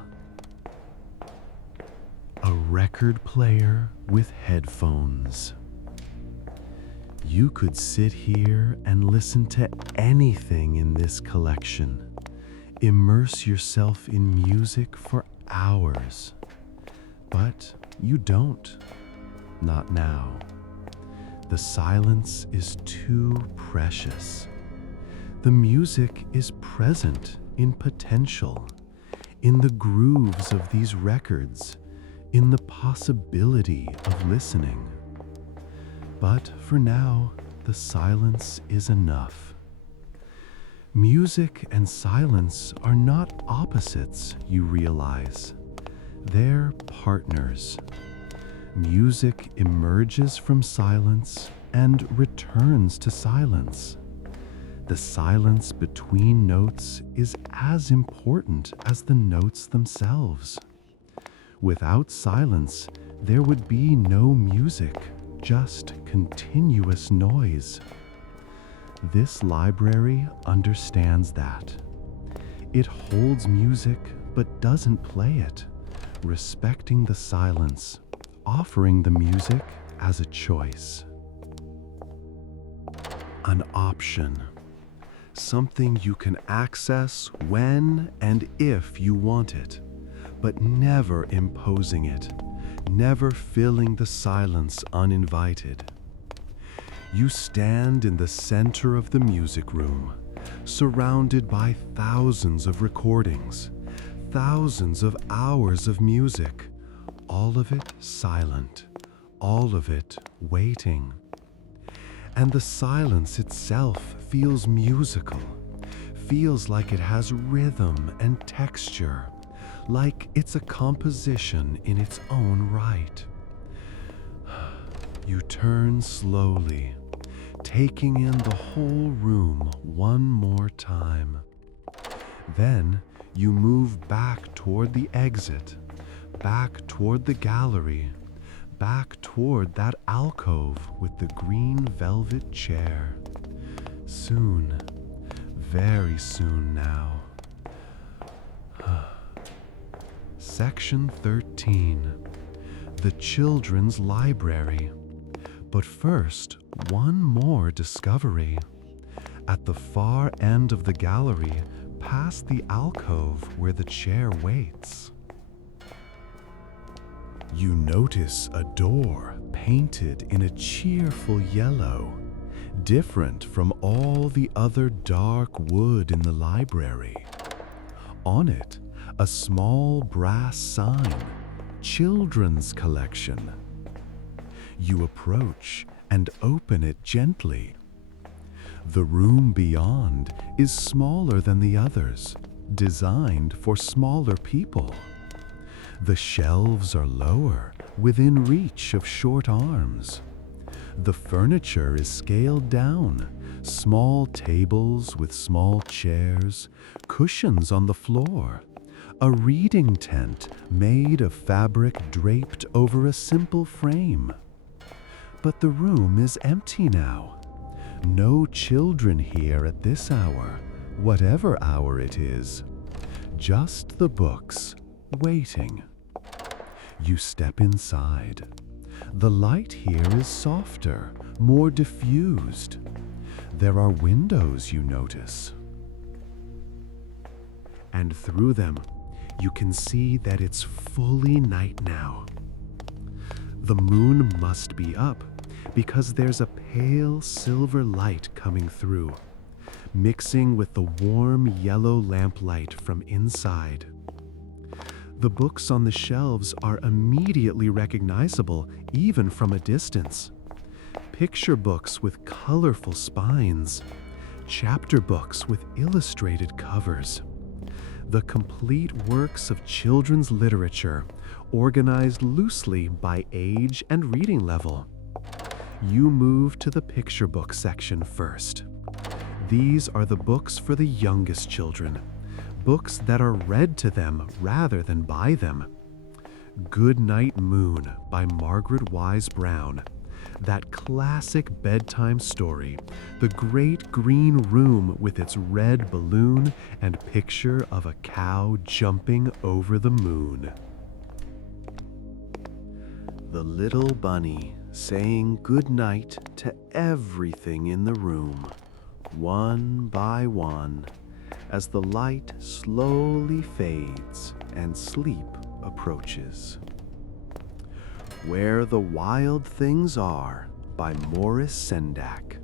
a record player with headphones. You could sit here and listen to anything in this collection. Immerse yourself in music for hours. But you don't. Not now. The silence is too precious. The music is present in potential, in the grooves of these records, in the possibility of listening. But for now, the silence is enough. Music and silence are not opposites, you realize. They're partners. Music emerges from silence and returns to silence. The silence between notes is as important as the notes themselves. Without silence, there would be no music, just continuous noise. This library understands that. It holds music but doesn't play it, respecting the silence, offering the music as a choice. An option. Something you can access when and if you want it, but never imposing it, never filling the silence uninvited. You stand in the center of the music room, surrounded by thousands of recordings, thousands of hours of music, all of it silent, all of it waiting. And the silence itself feels musical, feels like it has rhythm and texture, like it's a composition in its own right. You turn slowly, taking in the whole room one more time. Then you move back toward the exit, back toward the gallery, back toward that alcove with the green velvet chair. Soon, very soon now. Section 13, the Children's Library. But first, one more discovery. At the far end of the gallery, past the alcove where the chair waits, you notice a door painted in a cheerful yellow, different from all the other dark wood in the library. On it, a small brass sign, Children's Collection. You approach and open it gently. The room beyond is smaller than the others, designed for smaller people. The shelves are lower, within reach of short arms. The furniture is scaled down, small tables with small chairs, cushions on the floor, a reading tent made of fabric draped over a simple frame. But the room is empty now. No children here at this hour, whatever hour it is. Just the books, waiting. You step inside. The light here is softer, more diffused. There are windows, you notice. And through them, you can see that it's fully night now. The moon must be up, because there's a pale silver light coming through, mixing with the warm yellow lamplight from inside. The books on the shelves are immediately recognizable, even from a distance. Picture books with colorful spines, chapter books with illustrated covers. The complete works of children's literature, organized loosely by age and reading level. You move to the picture book section first. These are the books for the youngest children, books that are read to them rather than by them. Good Night Moon by Margaret Wise Brown. That classic bedtime story, the great green room with its red balloon and picture of a cow jumping over the moon. The Little Bunny saying good night to everything in the room, one by one, as the light slowly fades and sleep approaches. Where the Wild Things Are by Morris Sendak.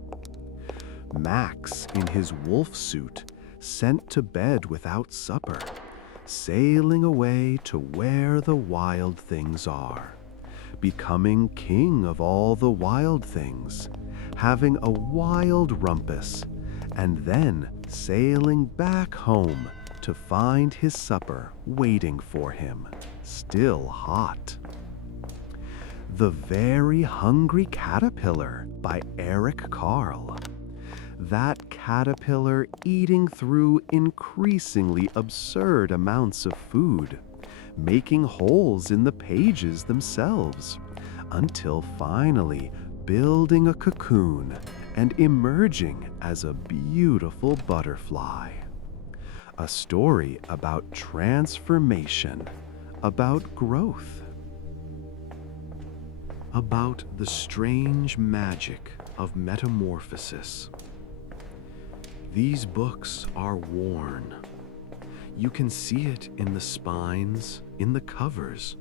Max, in his wolf suit, sent to bed without supper, sailing away to where the wild things are, becoming king of all the wild things, having a wild rumpus, and then sailing back home to find his supper waiting for him, still hot. The Very Hungry Caterpillar by Eric Carle. That caterpillar eating through increasingly absurd amounts of food, making holes in the pages themselves, until finally building a cocoon and emerging as a beautiful butterfly. A story about transformation, about growth, about the strange magic of metamorphosis. These books are worn. You can see it in the spines, in the covers.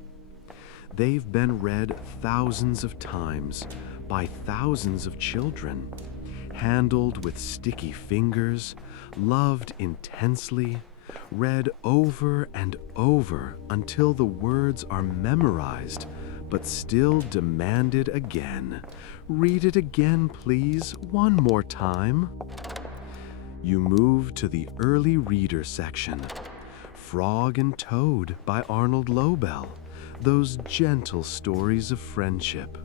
They've been read thousands of times by thousands of children, handled with sticky fingers, loved intensely, read over and over until the words are memorized, but still demanded again. Read it again, please, one more time. You move to the early reader section. Frog and Toad by Arnold Lobel, those gentle stories of friendship.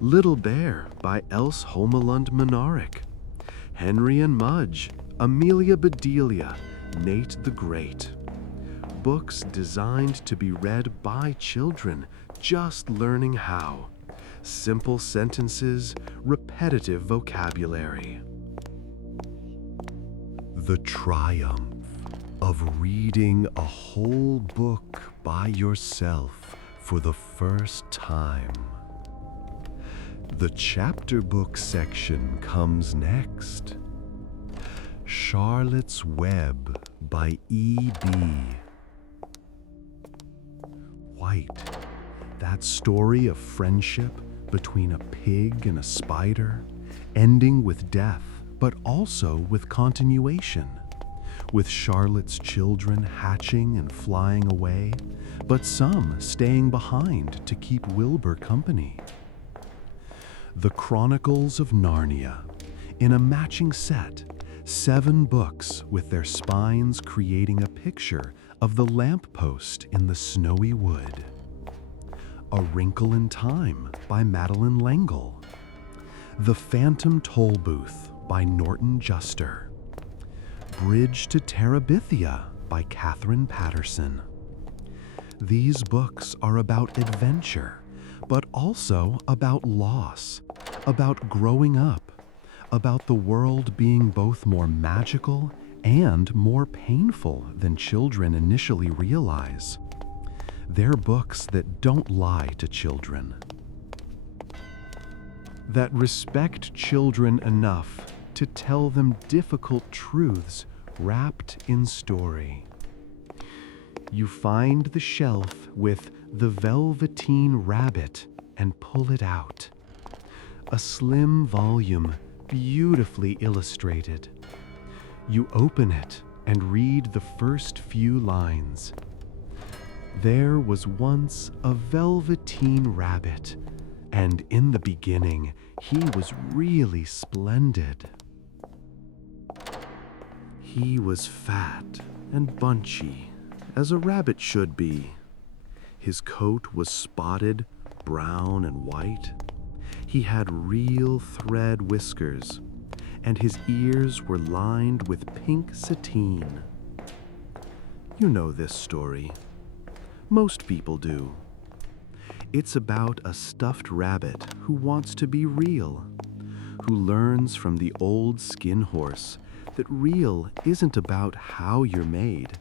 Little Bear by Else Homelund Monarch. Henry and Mudge, Amelia Bedelia, Nate the Great. Books designed to be read by children just learning how. Simple sentences, repetitive vocabulary. The triumph of reading a whole book by yourself for the first time. The chapter book section comes next. Charlotte's Web by E.B. White, that story of friendship between a pig and a spider, ending with death, but also with continuation, with Charlotte's children hatching and flying away, but some staying behind to keep Wilbur company. The Chronicles of Narnia, in a matching set, 7 books with their spines creating a picture of the lamppost in the snowy wood. A Wrinkle in Time by Madeleine L'Engle. The Phantom Toll Booth by Norton Juster. Bridge to Terabithia by Catherine Patterson. These books are about adventure, but also about loss, about growing up, about the world being both more magical and more painful than children initially realize. They're books that don't lie to children, that respect children enough to tell them difficult truths wrapped in story. You find the shelf with The Velveteen Rabbit and pull it out. A slim volume, beautifully illustrated. You open it and read the first few lines. There was once a velveteen rabbit, and in the beginning he was really splendid. He was fat and bunchy, as a rabbit should be. His coat was spotted, brown and white. He had real thread whiskers, and his ears were lined with pink sateen. You know this story. Most people do. It's about a stuffed rabbit who wants to be real, who learns from the old skin horse that real isn't about how you're made.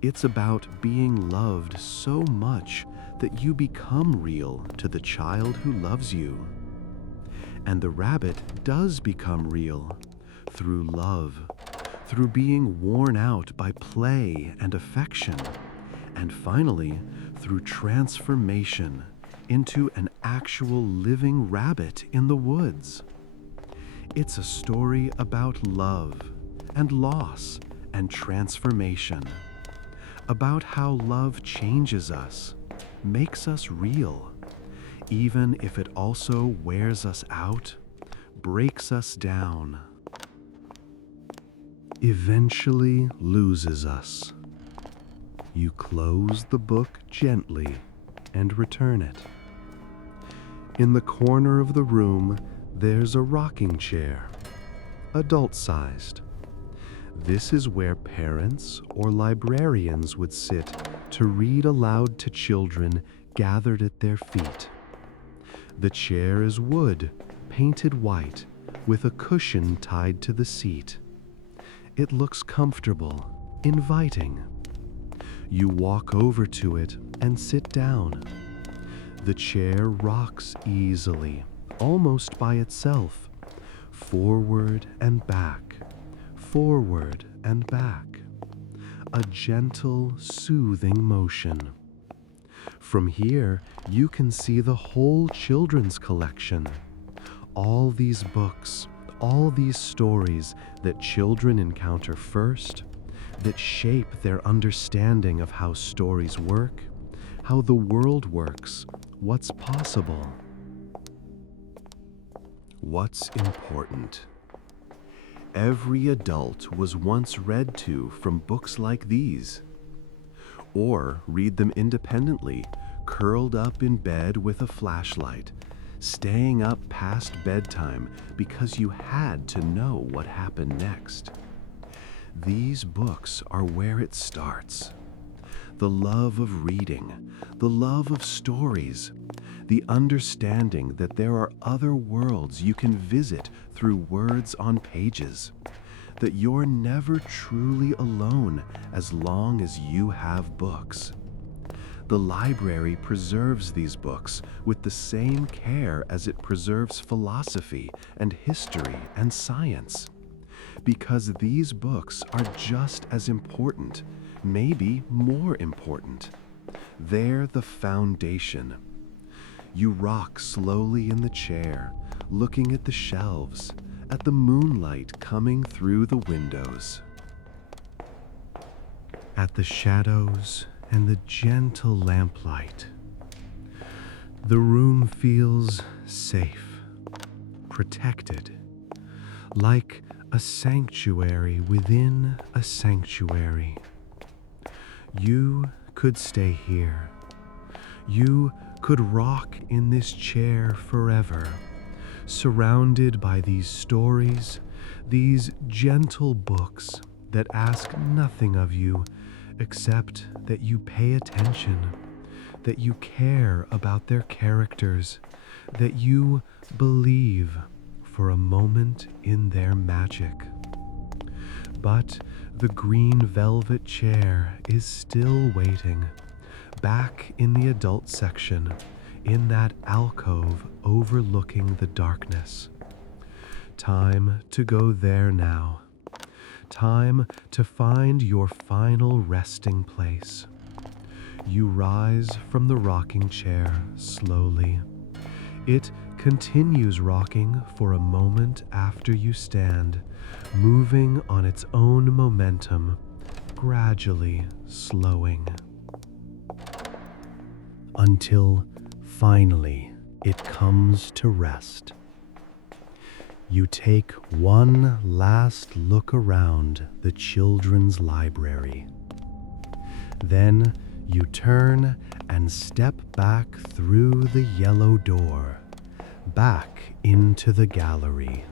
It's about being loved so much that you become real to the child who loves you. And the rabbit does become real through love, through being worn out by play and affection, and finally through transformation into an actual living rabbit in the woods. It's a story about love and loss and transformation, about how love changes us, makes us real, even if it also wears us out, breaks us down, eventually loses us. You close the book gently and return it. In the corner of the room, there's a rocking chair, adult-sized. This is where parents or librarians would sit to read aloud to children gathered at their feet. The chair is wood, painted white, with a cushion tied to the seat. It looks comfortable, inviting. You walk over to it and sit down. The chair rocks easily, almost by itself, forward and back, forward and back. A gentle, soothing motion. From here, you can see the whole children's collection. All these books, all these stories that children encounter first, that shape their understanding of how stories work, how the world works, what's possible, what's important. Every adult was once read to from books like these. or read them independently, curled up in bed with a flashlight, staying up past bedtime because you had to know what happened next. These books are where it starts. The love of reading, the love of stories, the understanding that there are other worlds you can visit through words on pages, that you're never truly alone as long as you have books. The library preserves these books with the same care as it preserves philosophy and history and science, because these books are just as important, maybe more important. They're the foundation. You rock slowly in the chair, looking at the shelves, at the moonlight coming through the windows, at the shadows and the gentle lamplight. The room feels safe, protected, like a sanctuary within a sanctuary. You could stay here. You could rock in this chair forever, surrounded by these stories, these gentle books that ask nothing of you except that you pay attention, that you care about their characters, that you believe for a moment in their magic. But the green velvet chair is still waiting, back in the adult section, in that alcove overlooking the darkness. Time to go there now. Time to find your final resting place. You rise from the rocking chair slowly. It continues rocking for a moment after you stand, moving on its own momentum, gradually slowing. Until finally it comes to rest. You take one last look around the children's library. Then you turn and step back through the yellow door, back into the gallery.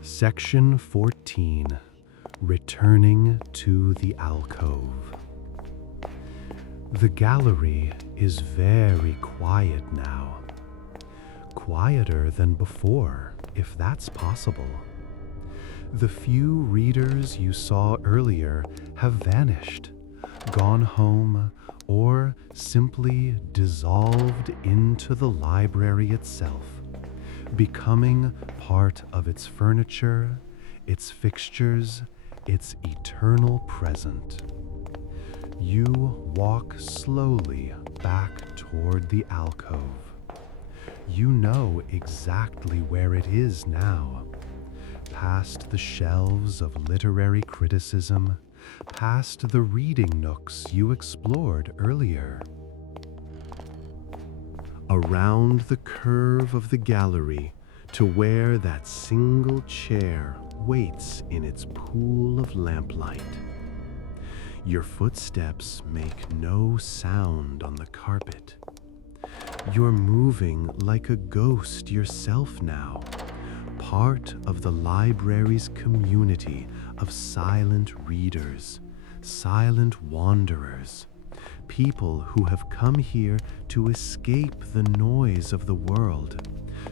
Section 14. Returning to the alcove. The gallery is very quiet now. Quieter than before, if that's possible. The few readers you saw earlier have vanished, gone home, or simply dissolved into the library itself, becoming part of its furniture, its fixtures, its eternal present. You walk slowly back toward the alcove. You know exactly where it is now. Past the shelves of literary criticism, past the reading nooks you explored earlier. Around the curve of the gallery to where that single chair waits in its pool of lamplight. Your footsteps make no sound on the carpet. You're moving like a ghost yourself now, part of the library's community of silent readers, silent wanderers, people who have come here to escape the noise of the world,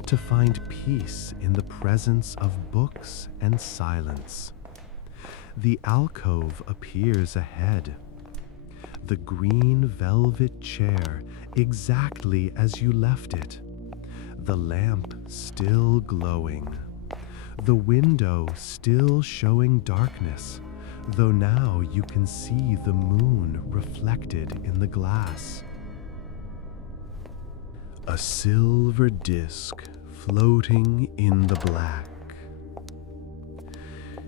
to find peace in the presence of books and silence. The alcove appears ahead. The green velvet chair exactly as you left it. The lamp still glowing. The window still showing darkness, though now you can see the moon reflected in the glass. A silver disc floating in the black.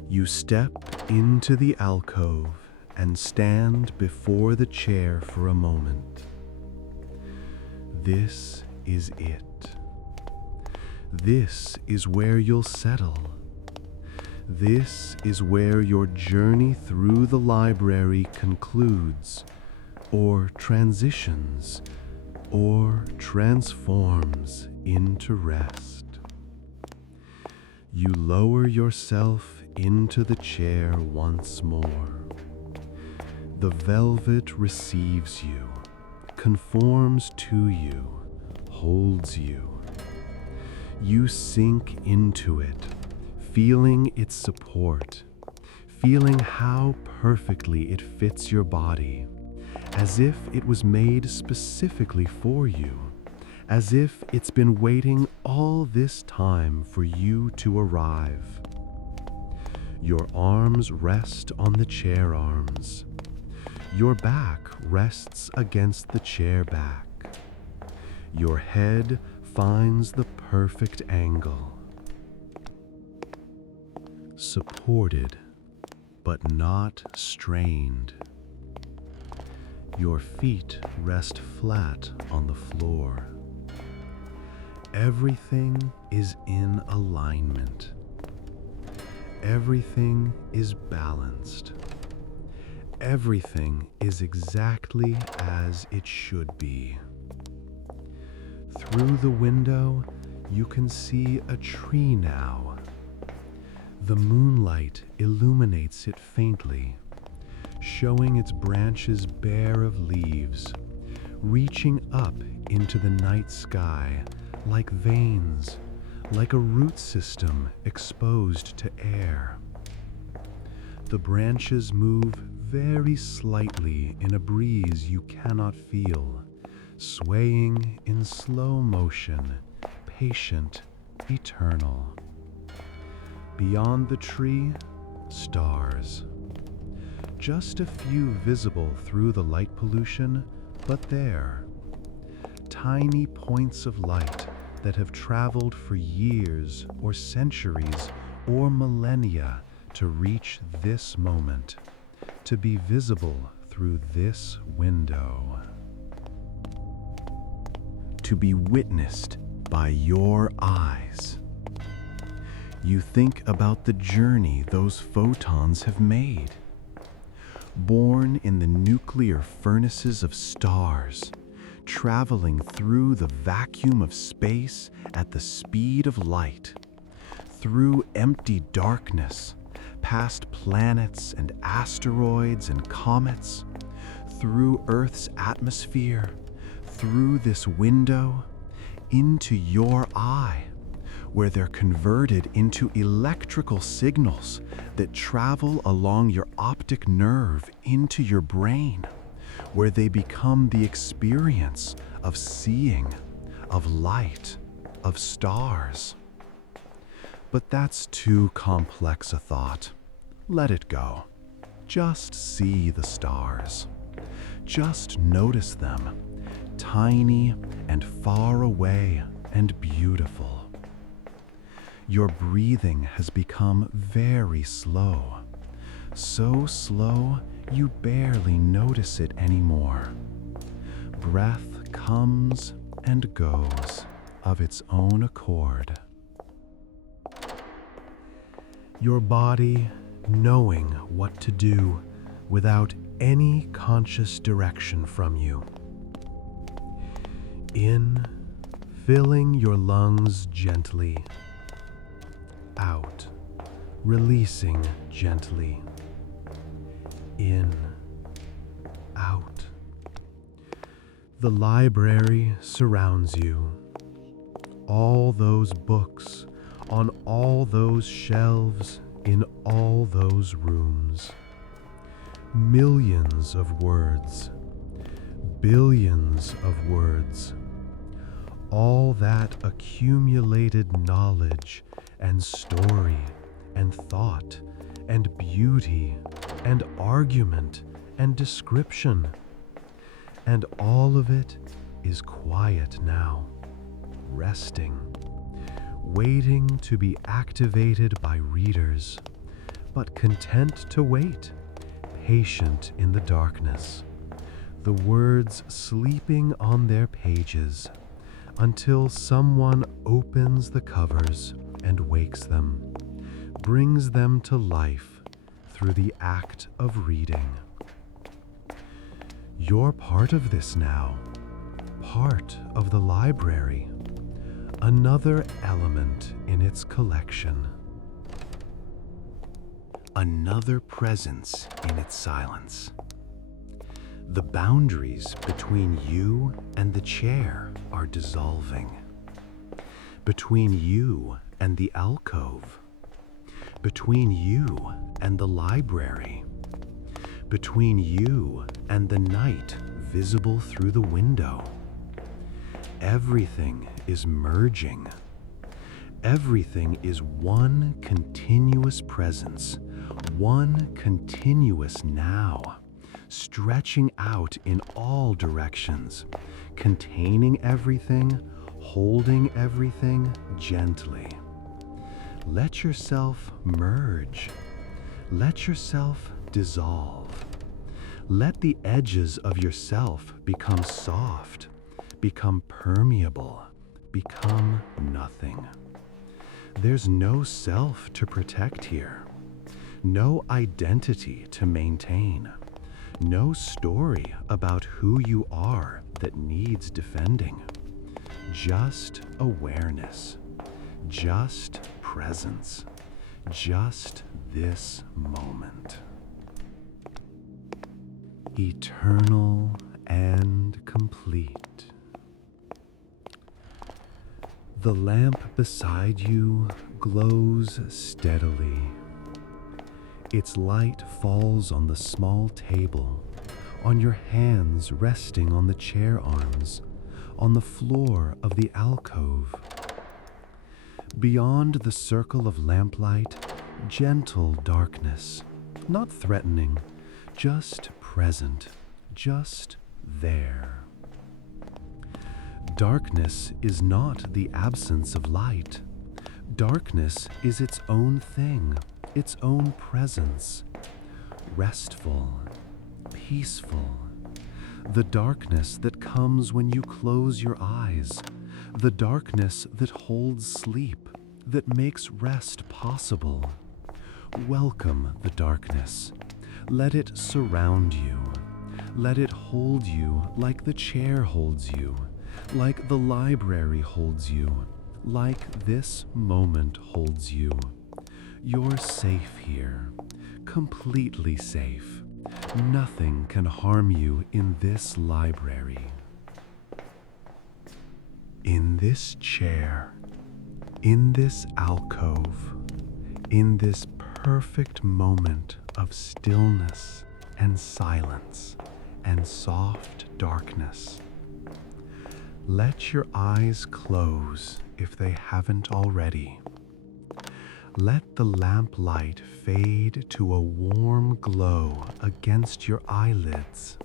You step into the alcove and stand before the chair for a moment. This is it. This is where you'll settle. This is where your journey through the library concludes, or transitions, or transforms into rest. You lower yourself into the chair once more. The velvet receives you, conforms to you, holds you. You sink into it, feeling its support, feeling how perfectly it fits your body, as if it was made specifically for you, as if it's been waiting all this time for you to arrive. Your arms rest on the chair arms. Your back rests against the chair back. Your head finds the perfect angle. Supported, but not strained. Your feet rest flat on the floor. Everything is in alignment. Everything is balanced. Everything is exactly as it should be. Through the window, you can see a tree now. The moonlight illuminates it faintly, showing its branches bare of leaves, reaching up into the night sky like veins, like a root system exposed to air. The branches move very slightly in a breeze you cannot feel, swaying in slow motion, patient, eternal. Beyond the tree, stars. Just a few visible through the light pollution, but there. Tiny points of light that have traveled for years or centuries or millennia to reach this moment, to be visible through this window. To be witnessed by your eyes. You think about the journey those photons have made. Born in the nuclear furnaces of stars, traveling through the vacuum of space at the speed of light, through empty darkness, past planets and asteroids and comets, through Earth's atmosphere, through this window, into your eye, where they're converted into electrical signals that travel along your optic nerve into your brain, where they become the experience of seeing, of light, of stars. But that's too complex a thought. Let it go. Just see the stars. Just notice them, tiny and far away and beautiful. Your breathing has become very slow, so slow you barely notice it anymore. Breath comes and goes of its own accord. Your body knowing what to do without any conscious direction from you. In, filling your lungs gently. Out, releasing gently. In, out. The library surrounds you. All those books on all those shelves in all those rooms. Millions of words, billions of words. All that accumulated knowledge and story and thought and beauty and argument and description. And all of it is quiet now, resting, waiting to be activated by readers, but content to wait, patient in the darkness, the words sleeping on their pages, until someone opens the covers and wakes them, brings them to life through the act of reading. You're part of this now, part of the library, another element in its collection, another presence in its silence. The boundaries between you and the chair are dissolving, between you and the alcove, between you and the library, between you and the night visible through the window. Everything is merging. Everything is one continuous presence, one continuous now, stretching out in all directions, containing everything, holding everything gently. Let yourself merge. Let yourself dissolve. Let the edges of yourself become soft, become permeable, become nothing. There's no self to protect here, no identity to maintain, no story about who you are that needs defending. Just awareness, just presence, just this moment. Eternal and complete. The lamp beside you glows steadily. Its light falls on the small table, on your hands resting on the chair arms, on the floor of the alcove. Beyond the circle of lamplight, gentle darkness, not threatening, just present, just there. Darkness is not the absence of light. Darkness is its own thing, its own presence, restful, peaceful. The darkness that comes when you close your eyes, the darkness that holds sleep, that makes rest possible. Welcome the darkness. Let it surround you. Let it hold you like the chair holds you, like the library holds you, like this moment holds you. You're safe here, completely safe. Nothing can harm you in this library. In this chair, in this alcove, in this perfect moment of stillness and silence and soft darkness. Let your eyes close if they haven't already. Let the lamplight fade to a warm glow against your eyelids.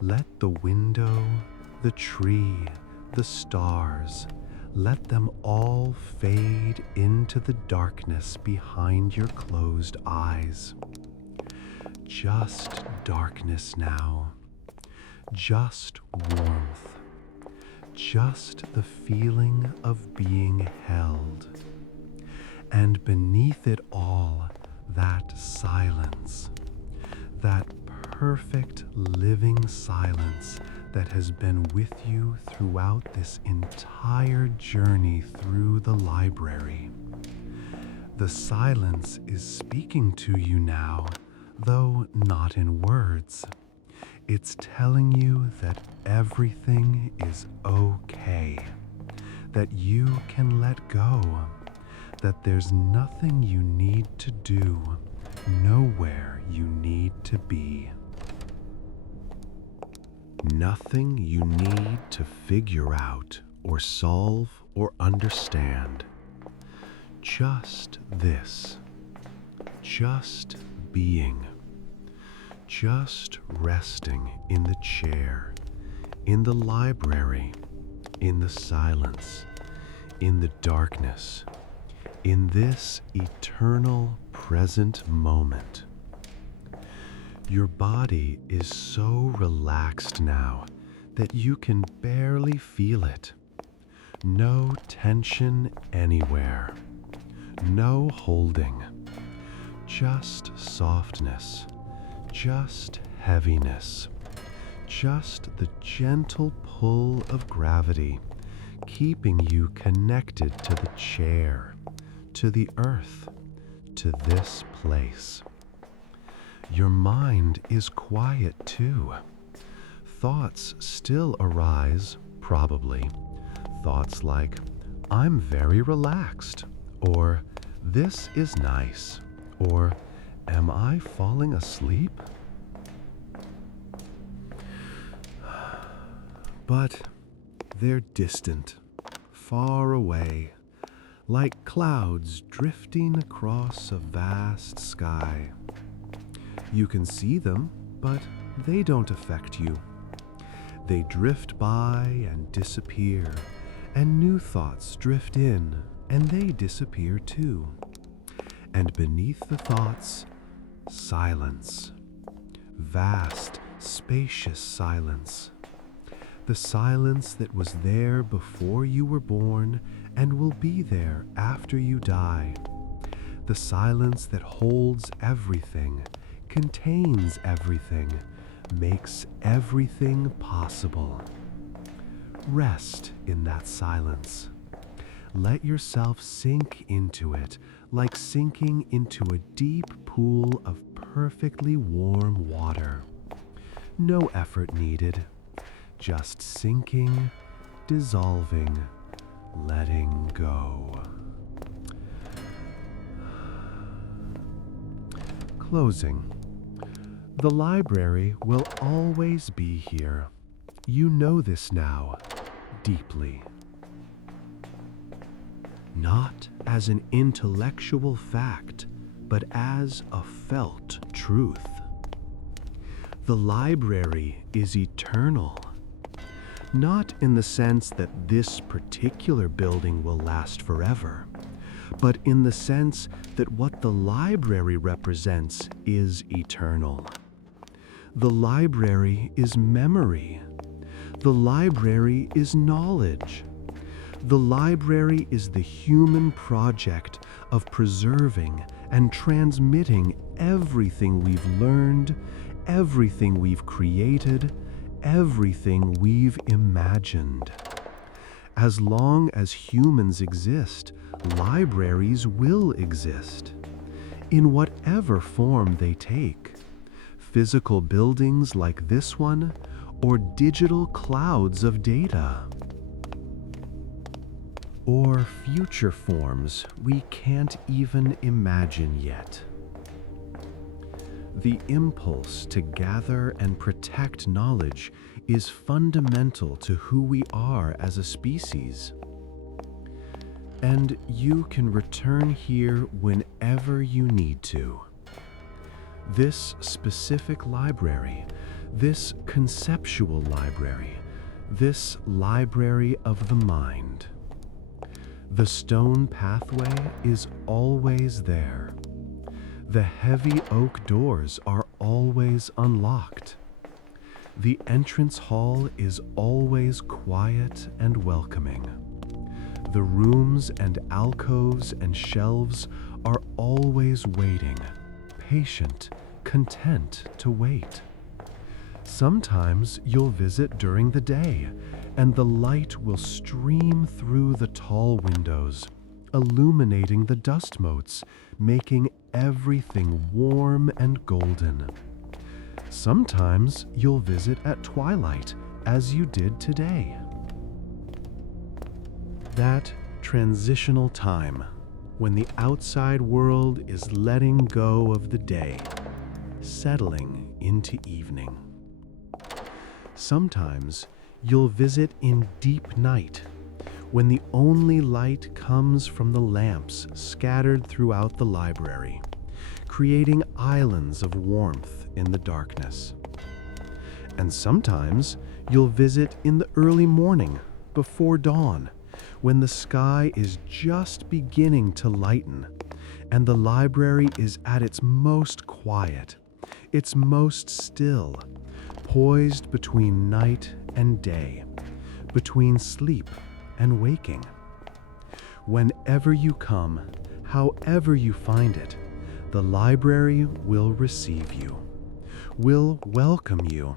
Let the window, the tree, the stars, let them all fade into the darkness behind your closed eyes. Just darkness now, just warmth, just the feeling of being held. And beneath it all, that silence, that perfect living silence that has been with you throughout this entire journey through the library. The silence is speaking to you now, though not in words. It's telling you that everything is okay, that you can let go, that there's nothing you need to do, nowhere you need to be. Nothing you need to figure out or solve or understand. Just this. Just being. Just resting in the chair, in the library, in the silence, in the darkness, in this eternal present moment. Your body is so relaxed now that you can barely feel it. No tension anywhere. no holding. Just softness, just heaviness, just the gentle pull of gravity, keeping you connected to the chair, to the earth, to this place. Your mind is quiet too. Thoughts still arise, probably. Thoughts like, I'm very relaxed, or this is nice, or am I falling asleep? But they're distant, far away, like clouds drifting across a vast sky. You can see them, but they don't affect you. They drift by and disappear, and new thoughts drift in, and they disappear too. And beneath the thoughts, silence. Vast, spacious silence. The silence that was there before you were born and will be there after you die. The silence that holds everything, contains everything, makes everything possible. Rest in that silence. Let yourself sink into it like sinking into a deep pool of perfectly warm water. No effort needed, just sinking, dissolving, letting go. Closing. The library will always be here. You know this now, deeply. Not as an intellectual fact, but as a felt truth. The library is eternal. Not in the sense that this particular building will last forever, but in the sense that what the library represents is eternal. The library is memory. The library is knowledge. The library is the human project of preserving and transmitting everything we've learned, everything we've created, everything we've imagined. As long as humans exist, libraries will exist, in whatever form they take. Physical buildings like this one, or digital clouds of data. Or future forms we can't even imagine yet. The impulse to gather and protect knowledge is fundamental to who we are as a species. And you can return here whenever you need to. This specific library, this conceptual library, this library of the mind. The stone pathway is always there. The heavy oak doors are always unlocked. The entrance hall is always quiet and welcoming. The rooms and alcoves and shelves are always waiting, patient, content to wait. Sometimes you'll visit during the day, and the light will stream through the tall windows, illuminating the dust motes, making everything warm and golden. Sometimes you'll visit at twilight, as you did today. That transitional time, when the outside world is letting go of the day, settling into evening. Sometimes you'll visit in deep night, when the only light comes from the lamps scattered throughout the library, creating islands of warmth in the darkness. And sometimes you'll visit in the early morning, before dawn, when the sky is just beginning to lighten, and the library is at its most quiet, its most still, poised between night and day, between sleep and waking. Whenever you come, However you find it, the library will receive you, will welcome you,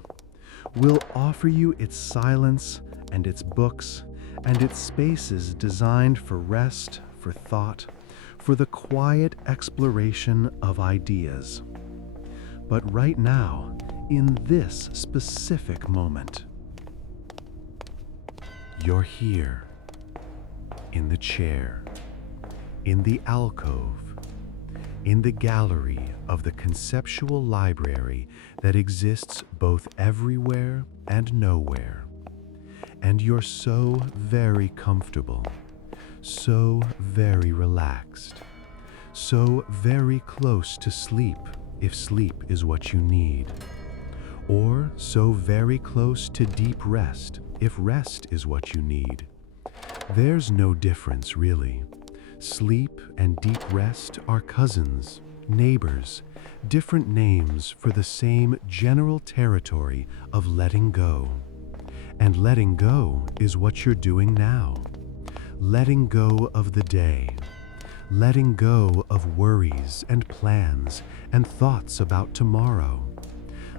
will offer you its silence and its books and its spaces designed for rest, for thought, for the quiet exploration of ideas. But right now, in this specific moment, you're here, in the chair, in the alcove, in the gallery of the conceptual library that exists both everywhere and nowhere. And you're so very comfortable, so very relaxed, so very close to sleep if sleep is what you need, or so very close to deep rest if rest is what you need. There's no difference, really. Sleep and deep rest are cousins, neighbors, different names for the same general territory of letting go. And letting go is what you're doing now. Letting go of the day. Letting go of worries and plans and thoughts about tomorrow.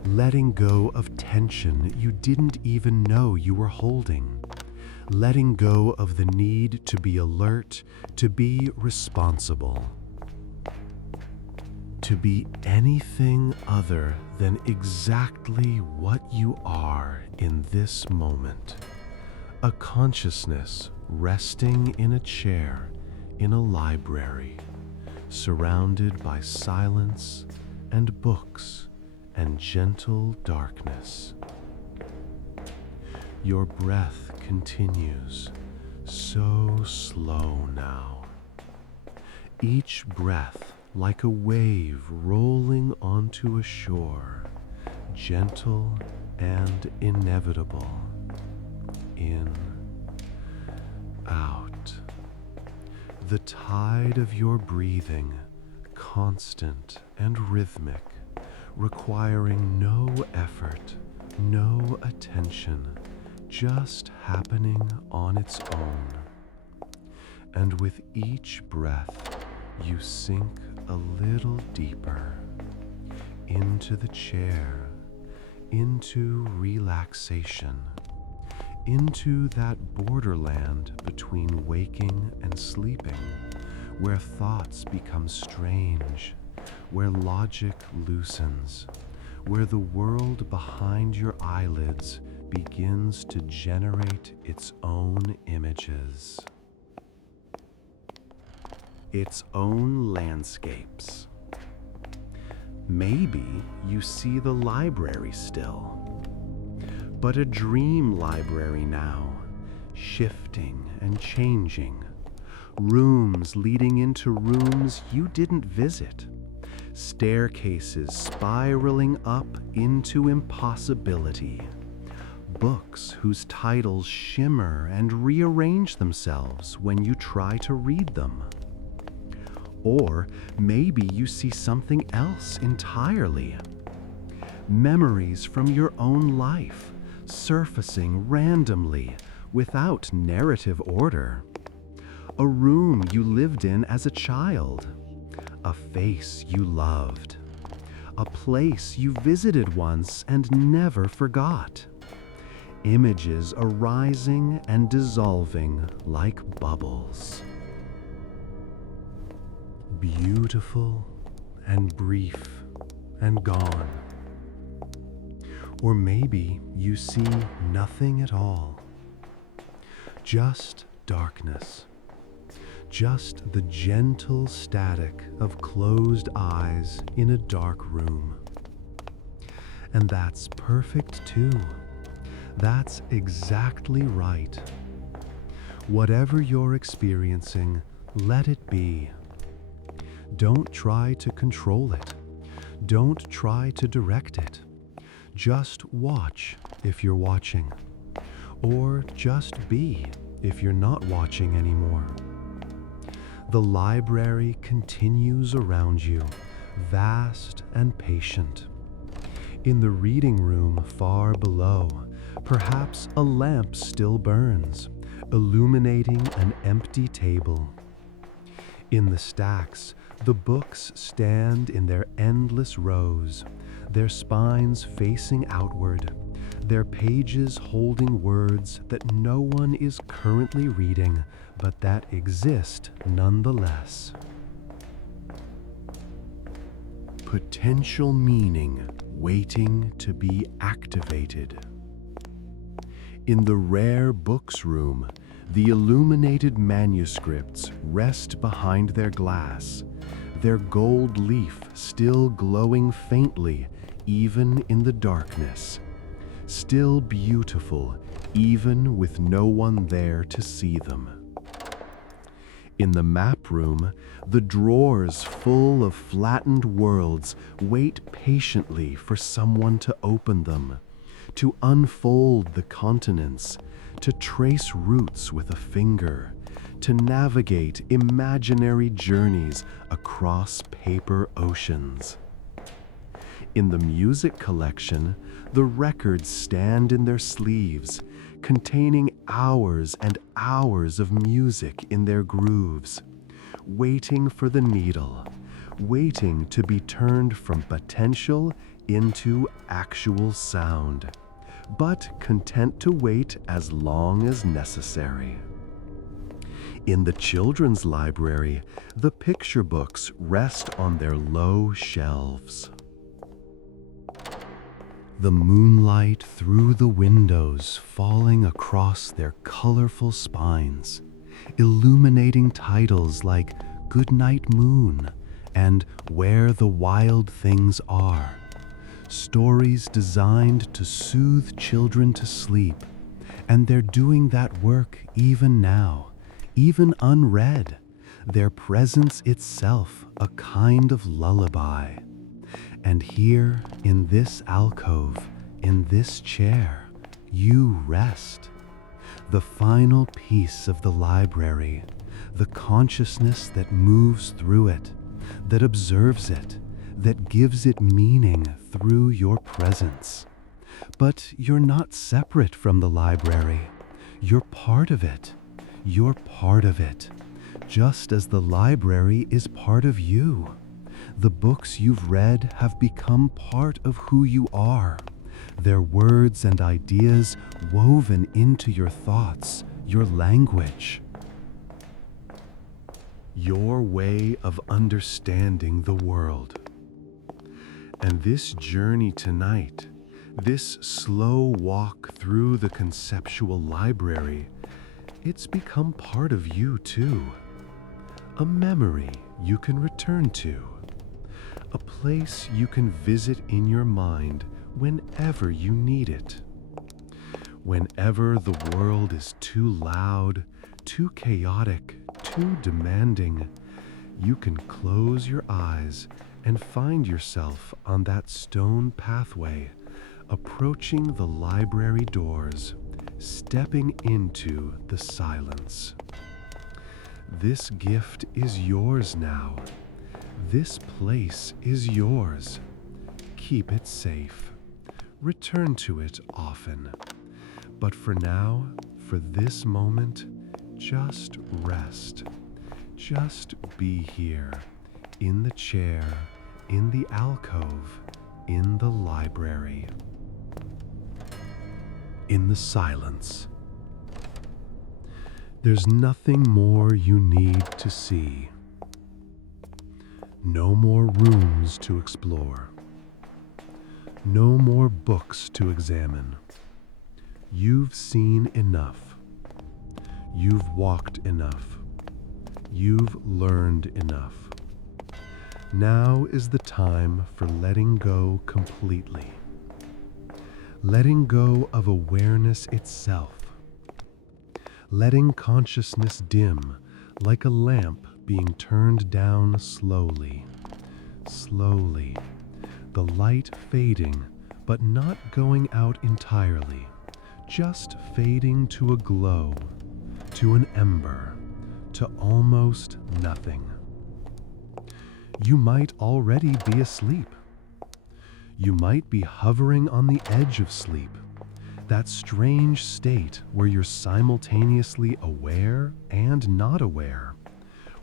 Letting go of tension you didn't even know you were holding. Letting go of the need to be alert, to be responsible. To be anything other than exactly what you are in this moment. A consciousness resting in a chair in a library, surrounded by silence and books and gentle darkness. Your breath continues, so slow now. Each breath like a wave rolling onto a shore, gentle and inevitable. In, out. The tide of your breathing, constant and rhythmic, requiring no effort, no attention, just happening on its own. And with each breath, you sink a little deeper into the chair, into relaxation, into that borderland between waking and sleeping, where thoughts become strange, where logic loosens, where the world behind your eyelids begins to generate its own images, its own landscapes. Maybe you see the library still, but a dream library now, shifting and changing, rooms leading into rooms you didn't visit, staircases spiraling up into impossibility, books whose titles shimmer and rearrange themselves when you try to read them. Or maybe you see something else entirely. Memories from your own life, surfacing randomly, without narrative order. A room you lived in as a child. A face you loved. A place you visited once and never forgot. Images arising and dissolving like bubbles. Beautiful and brief and gone. Or maybe you see nothing at all. Just darkness. Just the gentle static of closed eyes in a dark room. And that's perfect too. That's exactly right. Whatever you're experiencing, let it be. Don't try to control it. Don't try to direct it. Just watch if you're watching. Or just be if you're not watching anymore. The library continues around you, vast and patient. In the reading room far below, perhaps a lamp still burns, illuminating an empty table. In the stacks, the books stand in their endless rows, their spines facing outward, their pages holding words that no one is currently reading, but that exist nonetheless. Potential meaning waiting to be activated. In the rare books room, the illuminated manuscripts rest behind their glass, their gold leaf still glowing faintly even in the darkness, still beautiful even with no one there to see them. In the map room, the drawers full of flattened worlds wait patiently for someone to open them, to unfold the continents, to trace routes with a finger, to navigate imaginary journeys across paper oceans. In the music collection, the records stand in their sleeves, containing hours and hours of music in their grooves, waiting for the needle, waiting to be turned from potential into actual sound, but content to wait as long as necessary. In the children's library, the picture books rest on their low shelves. The moonlight through the windows falling across their colorful spines, illuminating titles like Goodnight Moon and Where the Wild Things Are. Stories designed to soothe children to sleep, and they're doing that work even now, even unread, their presence itself a kind of lullaby. And here, in this alcove, in this chair, you rest. The final piece of the library, the consciousness that moves through it, that observes it, that gives it meaning through your presence. But you're not separate from the library. You're part of it. You're part of it, just as the library is part of you. The books you've read have become part of who you are, their words and ideas woven into your thoughts, your language. Your way of understanding the world. And this journey tonight, this slow walk through the conceptual library, it's become part of you too. A memory you can return to. A place you can visit in your mind whenever you need it. Whenever the world is too loud, too chaotic, too demanding, you can close your eyes and find yourself on that stone pathway, approaching the library doors, stepping into the silence. This gift is yours now. This place is yours. Keep it safe. Return to it often. But for now, for this moment, just rest. Just be here, in the chair, in the alcove, in the library. In the silence. There's nothing more you need to see. No more rooms to explore. No more books to examine. You've seen enough. You've walked enough. You've learned enough. Now is the time for letting go completely. Letting go of awareness itself. Letting consciousness dim like a lamp being turned down slowly, slowly, the light fading but not going out entirely, just fading to a glow, to an ember, to almost nothing. You might already be asleep. You might be hovering on the edge of sleep, that strange state where you're simultaneously aware and not aware,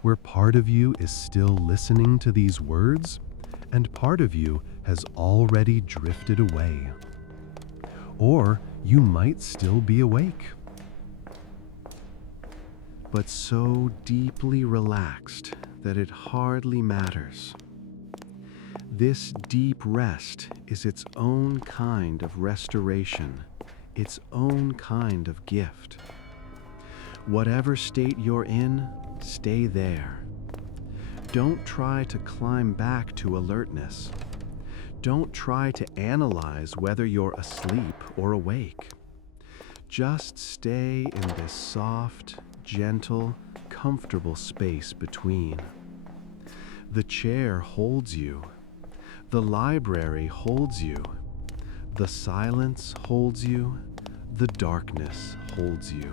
where part of you is still listening to these words and part of you has already drifted away. Or you might still be awake, but so deeply relaxed that it hardly matters. This deep rest is its own kind of restoration, its own kind of gift. Whatever state you're in, stay there. Don't try to climb back to alertness. Don't try to analyze whether you're asleep or awake. Just stay in this soft, gentle, comfortable space between. The chair holds you. The library holds you. The silence holds you. The darkness holds you.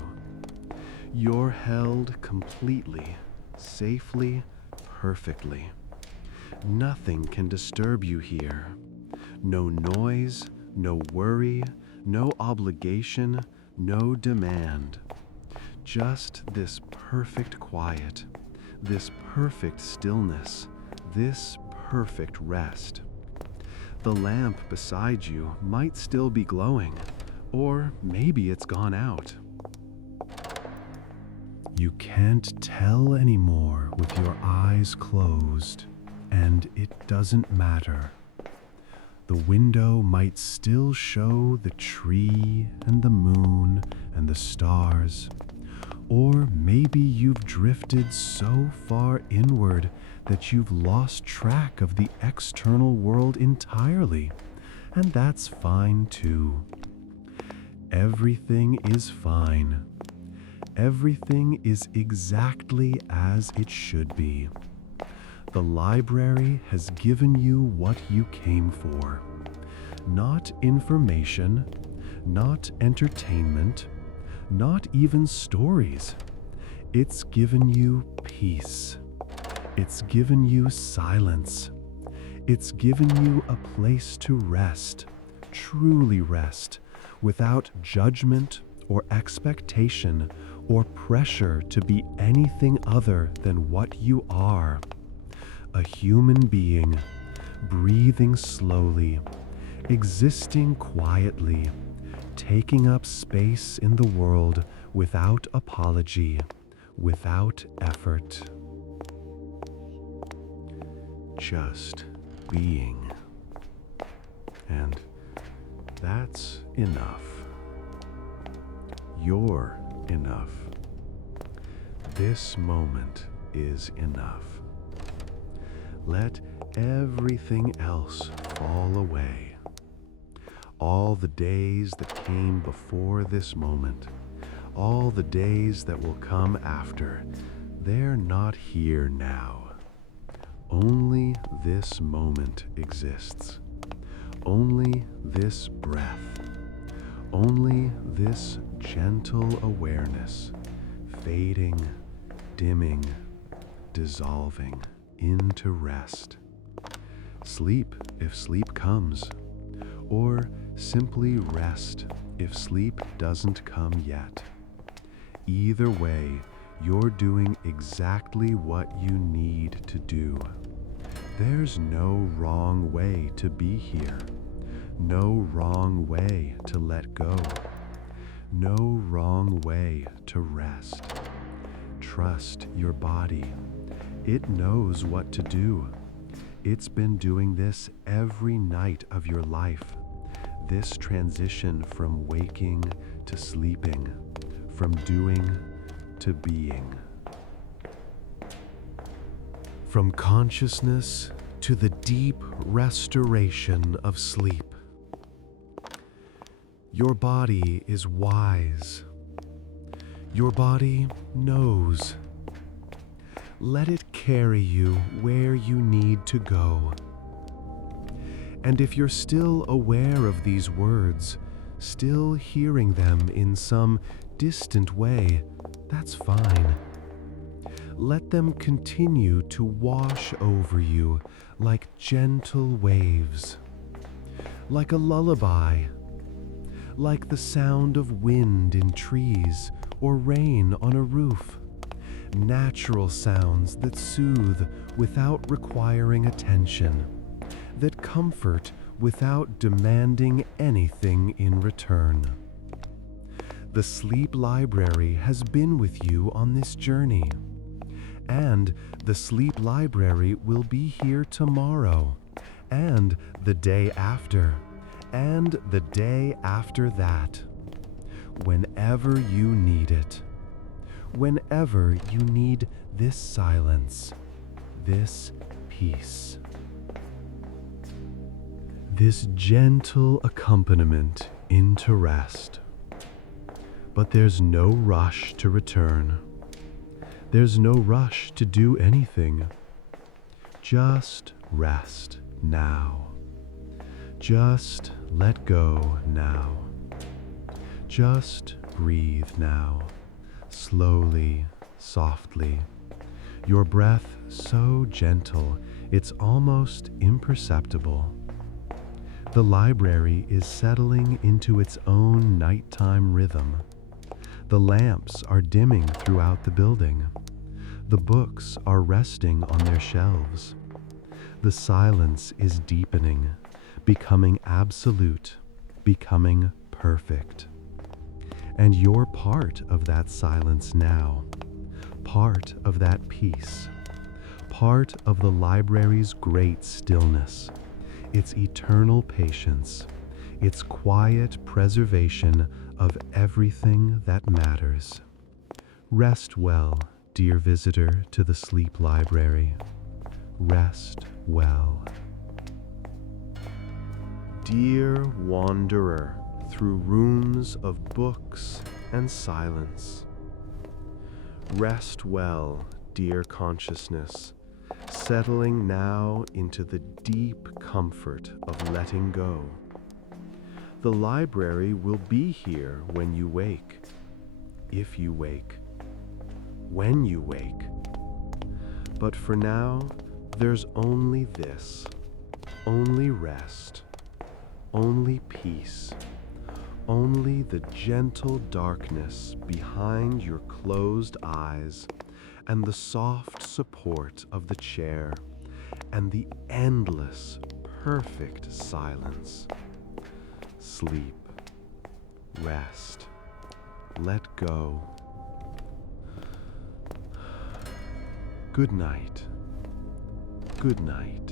You're held completely, safely, perfectly. Nothing can disturb you here. No noise, no worry, no obligation, no demand. Just this perfect quiet, this perfect stillness, this perfect rest. The lamp beside you might still be glowing, or maybe it's gone out. You can't tell anymore with your eyes closed, and it doesn't matter. The window might still show the tree and the moon and the stars, or maybe you've drifted so far inward that you've lost track of the external world entirely, and that's fine too. Everything is fine. Everything is exactly as it should be. The library has given you what you came for. Not information, not entertainment, not even stories. It's given you peace. It's given you silence. It's given you a place to rest, truly rest, without judgment or expectation or pressure to be anything other than what you are. A human being, breathing slowly, existing quietly, taking up space in the world without apology, without effort. Just being. And that's enough. You're enough. This moment is enough. Let everything else fall away. All the days that came before this moment, all the days that will come after, they're not here now. Only this moment exists. Only this breath. Only this gentle awareness, fading, dimming, dissolving into rest. Sleep if sleep comes, or simply rest if sleep doesn't come yet. Either way, you're doing exactly what you need to do. There's no wrong way to be here. No wrong way to let go. No wrong way to rest. Trust your body. It knows what to do. It's been doing this every night of your life. This transition from waking to sleeping, from doing to being. From consciousness to the deep restoration of sleep. Your body is wise. Your body knows. Let it carry you where you need to go. And if you're still aware of these words, still hearing them in some distant way, that's fine. Let them continue to wash over you like gentle waves, like a lullaby, like the sound of wind in trees or rain on a roof. natural sounds that soothe without requiring attention, that comfort without demanding anything in return. The Sleep Library has been with you on this journey, and the Sleep Library will be here tomorrow, and the day after, and the day after that, whenever you need it, whenever you need this silence, this peace, this gentle accompaniment into rest. But there's no rush to return. There's no rush to do anything. Just rest now. Just let go now. Just breathe now, slowly, softly. Your breath so gentle, it's almost imperceptible. The library is settling into its own nighttime rhythm. The lamps are dimming throughout the building. The books are resting on their shelves. The silence is deepening, becoming absolute, becoming perfect. And you're part of that silence now, part of that peace, part of the library's great stillness, its eternal patience, its quiet preservation of everything that matters. Rest well, dear visitor to the Sleep Library. Rest well. Dear wanderer through rooms of books and silence. Rest well, dear consciousness, settling now into the deep comfort of letting go. The library will be here when you wake, if you wake, when you wake. But for now, there's only this, only rest, only peace, only the gentle darkness behind your closed eyes, and the soft support of the chair, and the endless, perfect silence. Sleep, rest, let go. Good night. Good night.